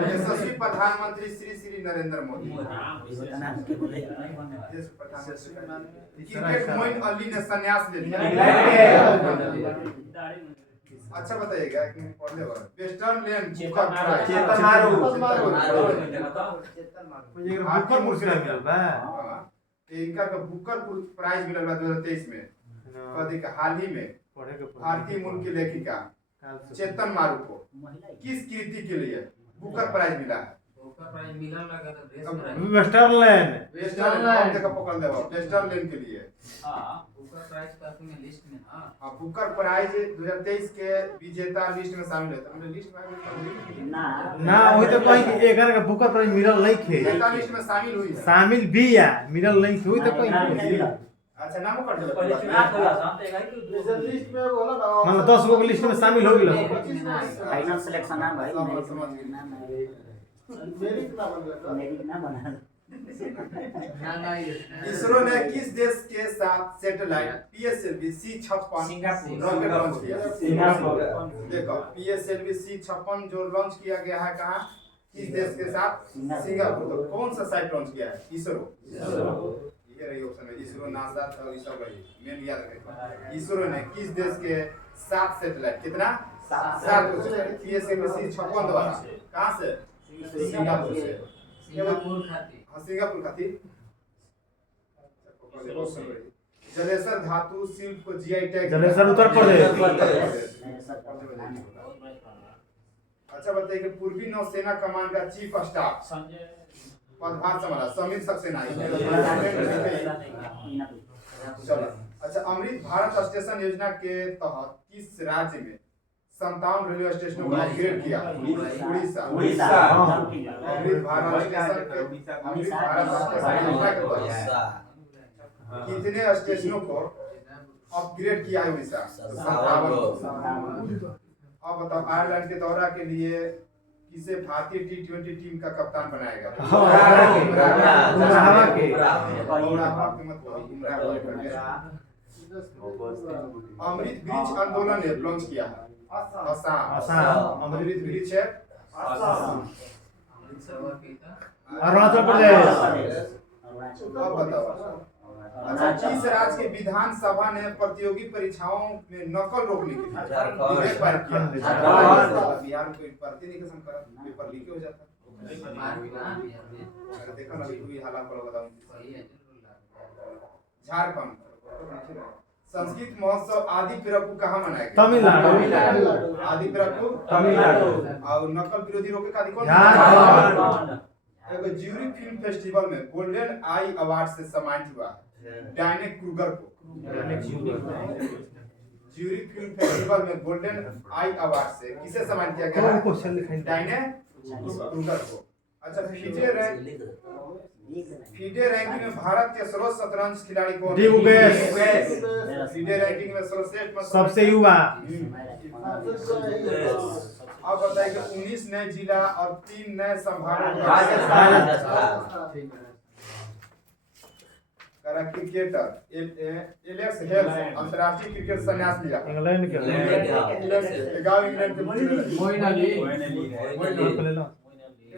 यशस्वी प्रधानमंत्री श्री नरेंद्र मोदी क्रिकेट मोइन अली ने संन्यास ले लिया अच्छा बताइएगा कि पढ़ने वाला वेस्टर्न लैंड चेतन मारू बुकर पुरस्कार मिलल बा इनका का बुकर प्राइज मिलल बा 2023 में कदी का हाल ही में भारतीय मूल की लेखिका चेतन मारू को किस कृति के लिए बुकर प्राइज मिला है वेस्टर्न लैंड देखो पकड़ दे वेस्टर्न लैंड के लिए बुकर प्राइज का अपने लिस्ट में हां बुकर प्राइज 2023 के विजेता लिस्ट में शामिल है तो हमने लिस्ट में ना वही तो कहीं कि एकर का बुकर प्राइज मिलल नहीं खे विजेता लिस्ट में शामिल हुई है शामिल भी या मिलल नहीं हुई तो कहीं अच्छा नाम कट दे पहले चुनाव होला शाम तक है कि लिस्ट में बोला ना मतलब 10 गो के लिस्ट में शामिल हो गेल फाइनल सिलेक्शन ना भाई मेरी कितना बन गया मेरी ना बना इसरो ने किस देश के साथ satellite PSLV C56 rocket launch किया सिंगापुर देखो पीएसएलवी C56 जो लॉन्च किया गया है कहां किस देश के साथ सिंगापुर तो कौन सा साइट लॉन्च किया है इसरो ये रही ऑप्शन है इसरो नासा और ये सब रही मेन याद रखिए इसरो ने किस देश के 7 सैटेलाइट, कितना 7 PSLV 56 द्वारा कहाँ से सिंगापुर से सिंगापुर खातिर जलेसर धातु शिल्प को जीआई टैग जलेसर उत्तर प्रदेश। अच्छा बताइए कि पूर्वी नौसेना कमान का चीफ ऑफ स्टाफ संजय पदभार संभाला समीर सक्सेना। चलो अच्छा, अमृत भारत स्टेशन योजना के तहत किस राज्य में 57 रेलवे स्टेशनों को अपग्रेड किया? उड़ीसा। अमृत भारत स्टेशन के अमृत भारत स्टेशन योजना के तहत कितने स्टेशनों को अपग्रेड किया है उड़ीसा? 57। अब बताओ आयरलैंड के दौरा के लिए किसे भारतीय T20 टीम का कप्तान बनाएगा? अमृत वृक्ष आंदोलन ने लॉन्च किया है असम। अमृत वृक्ष है अरुणाचल प्रदेश। अब बताओ अच्छा, किस राज्य के विधानसभा ने प्रतियोगी परीक्षाओं में नकल रोकने के लिए विधेयक पारित किया? बिहार में कोई प्रतिनिधित्व कर पेपर लीक हो जाता देखा ना कोई हालात पर बताऊं। झारखंड संस्कृत महोत्सव आदि पिरप्पू कहाँ मनाया गया? तमिलनाडु। आदि पिरप्पू तमिलनाडु। और नकल विरोधी रोके का कौन? झारखंड। ज्यूरी फिल्म फेस्टिवल में गोल्डन आई अवार्ड से सम्मानित हुआ डायने क्रूगर को। ज्यूरी फिल्म फेस्टिवल में गोल्डन आई अवार्ड से किसे सम्मानित किया गया? डायने क्रूगर को। अच्छा, फीडे रैंकिंग में भारत के सर्वोच्च शतरंज खिलाड़ी कौन? डी गुकेश। फीडे रैंकिंग में सर्वश्रेष्ठ सबसे युवा। अब बताइए कि 19 नए जिला और 3 नए संभागों का क्रिकेटर एलेक्स हेल्स अंतर्राष्ट्रीय क्रिकेट संन्यास लिया। इंग्लैंड के गांव इंग्लैंड के मोइन अली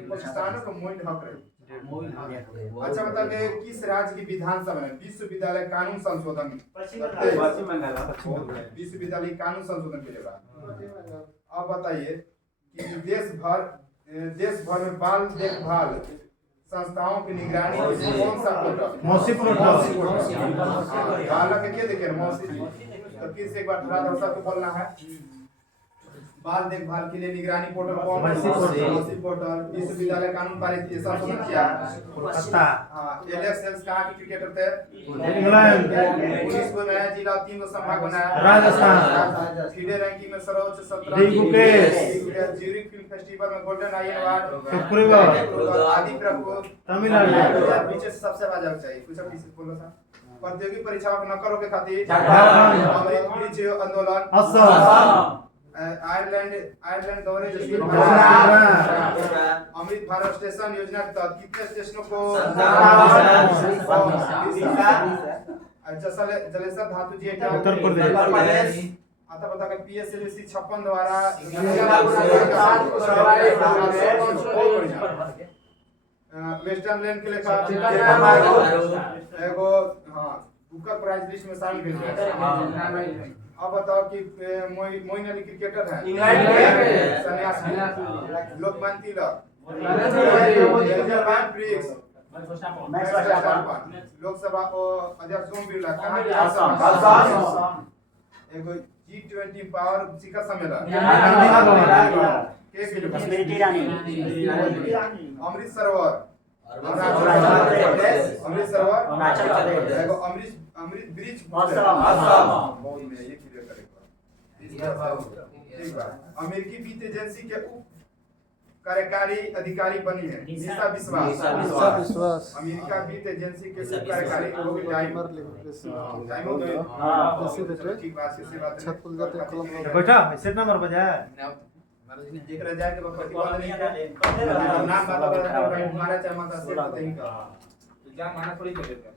पाकिस्तान का मोइन हक रहे। अच्छा बताइए किस राज्य की विधानसभा ने विश्वविद्यालय कानून संशोधन विश्वविद्यालय कानून संशोधन के लिए? अब बताइए कि देश भर में बाल देखभाल संस्थाओं की निगरानी कौन सा पोर्टल? मौसी पोर्टल। बालक के देखे मौसी तो फिर से एक बार थोड़ा सबको बोलना है। बाल देखभाल के लिए निगरानी पोर्टल कौन? मौसी पोर्टल। विश्वविद्यालय कानून पारित किया संशोधन किया कोलकाता। एलेक्स हेल्स कहाँ के क्रिकेटर थे? इंग्लैंड। 19 को नया जिला 3 को संभाग बनाया राजस्थान। फीडे रैंकिंग में सर्वोच्च D Gukesh. Jury film festival में गोल्डन आई अवार्ड आदि प्रभु तमिलनाडु। पीछे से सबसे आवाज आना चाहिए कुछ पीछे बोलो सा। प्रतियोगी परीक्षाओं को नकल रोके खातिर अमृत वृक्ष आंदोलन असम। आयरलैंड दौरे अमृत भारत स्टेशन योजना के तहत कितने स्टेशनों को? जलेसर धातु जी उत्तर प्रदेश। आता बता के PSLV 56 द्वारा वेस्टर्न लेन के लिए एगो हां बुकर प्राइज लिस्ट में शामिल है। अब बताओ कि मोइन अली क्रिकेटर है इंग्लैंड के सन्यासी लोकमान तिलक लोकसभा अध्यक्ष ओम बिरला कहाँ के? असम। एगो G20 पावर शिखर सम्मेलन अमृत सरोवर अमृत सरोवर एगो अमृत ब्रिज अमेरिकी वित्त एजेंसी के उप कार्यकारी अधिकारी बनी है निशा विश्वास। अमेरिका वित्त एजेंसी के उप कार्यकारी ठीक बात से बैठा सेट नंबर बजा जेकरा जाए के प्रतिबंध नहीं है नाम बात हमारा चाहे माता से नहीं का जान माना थोड़ी कर देता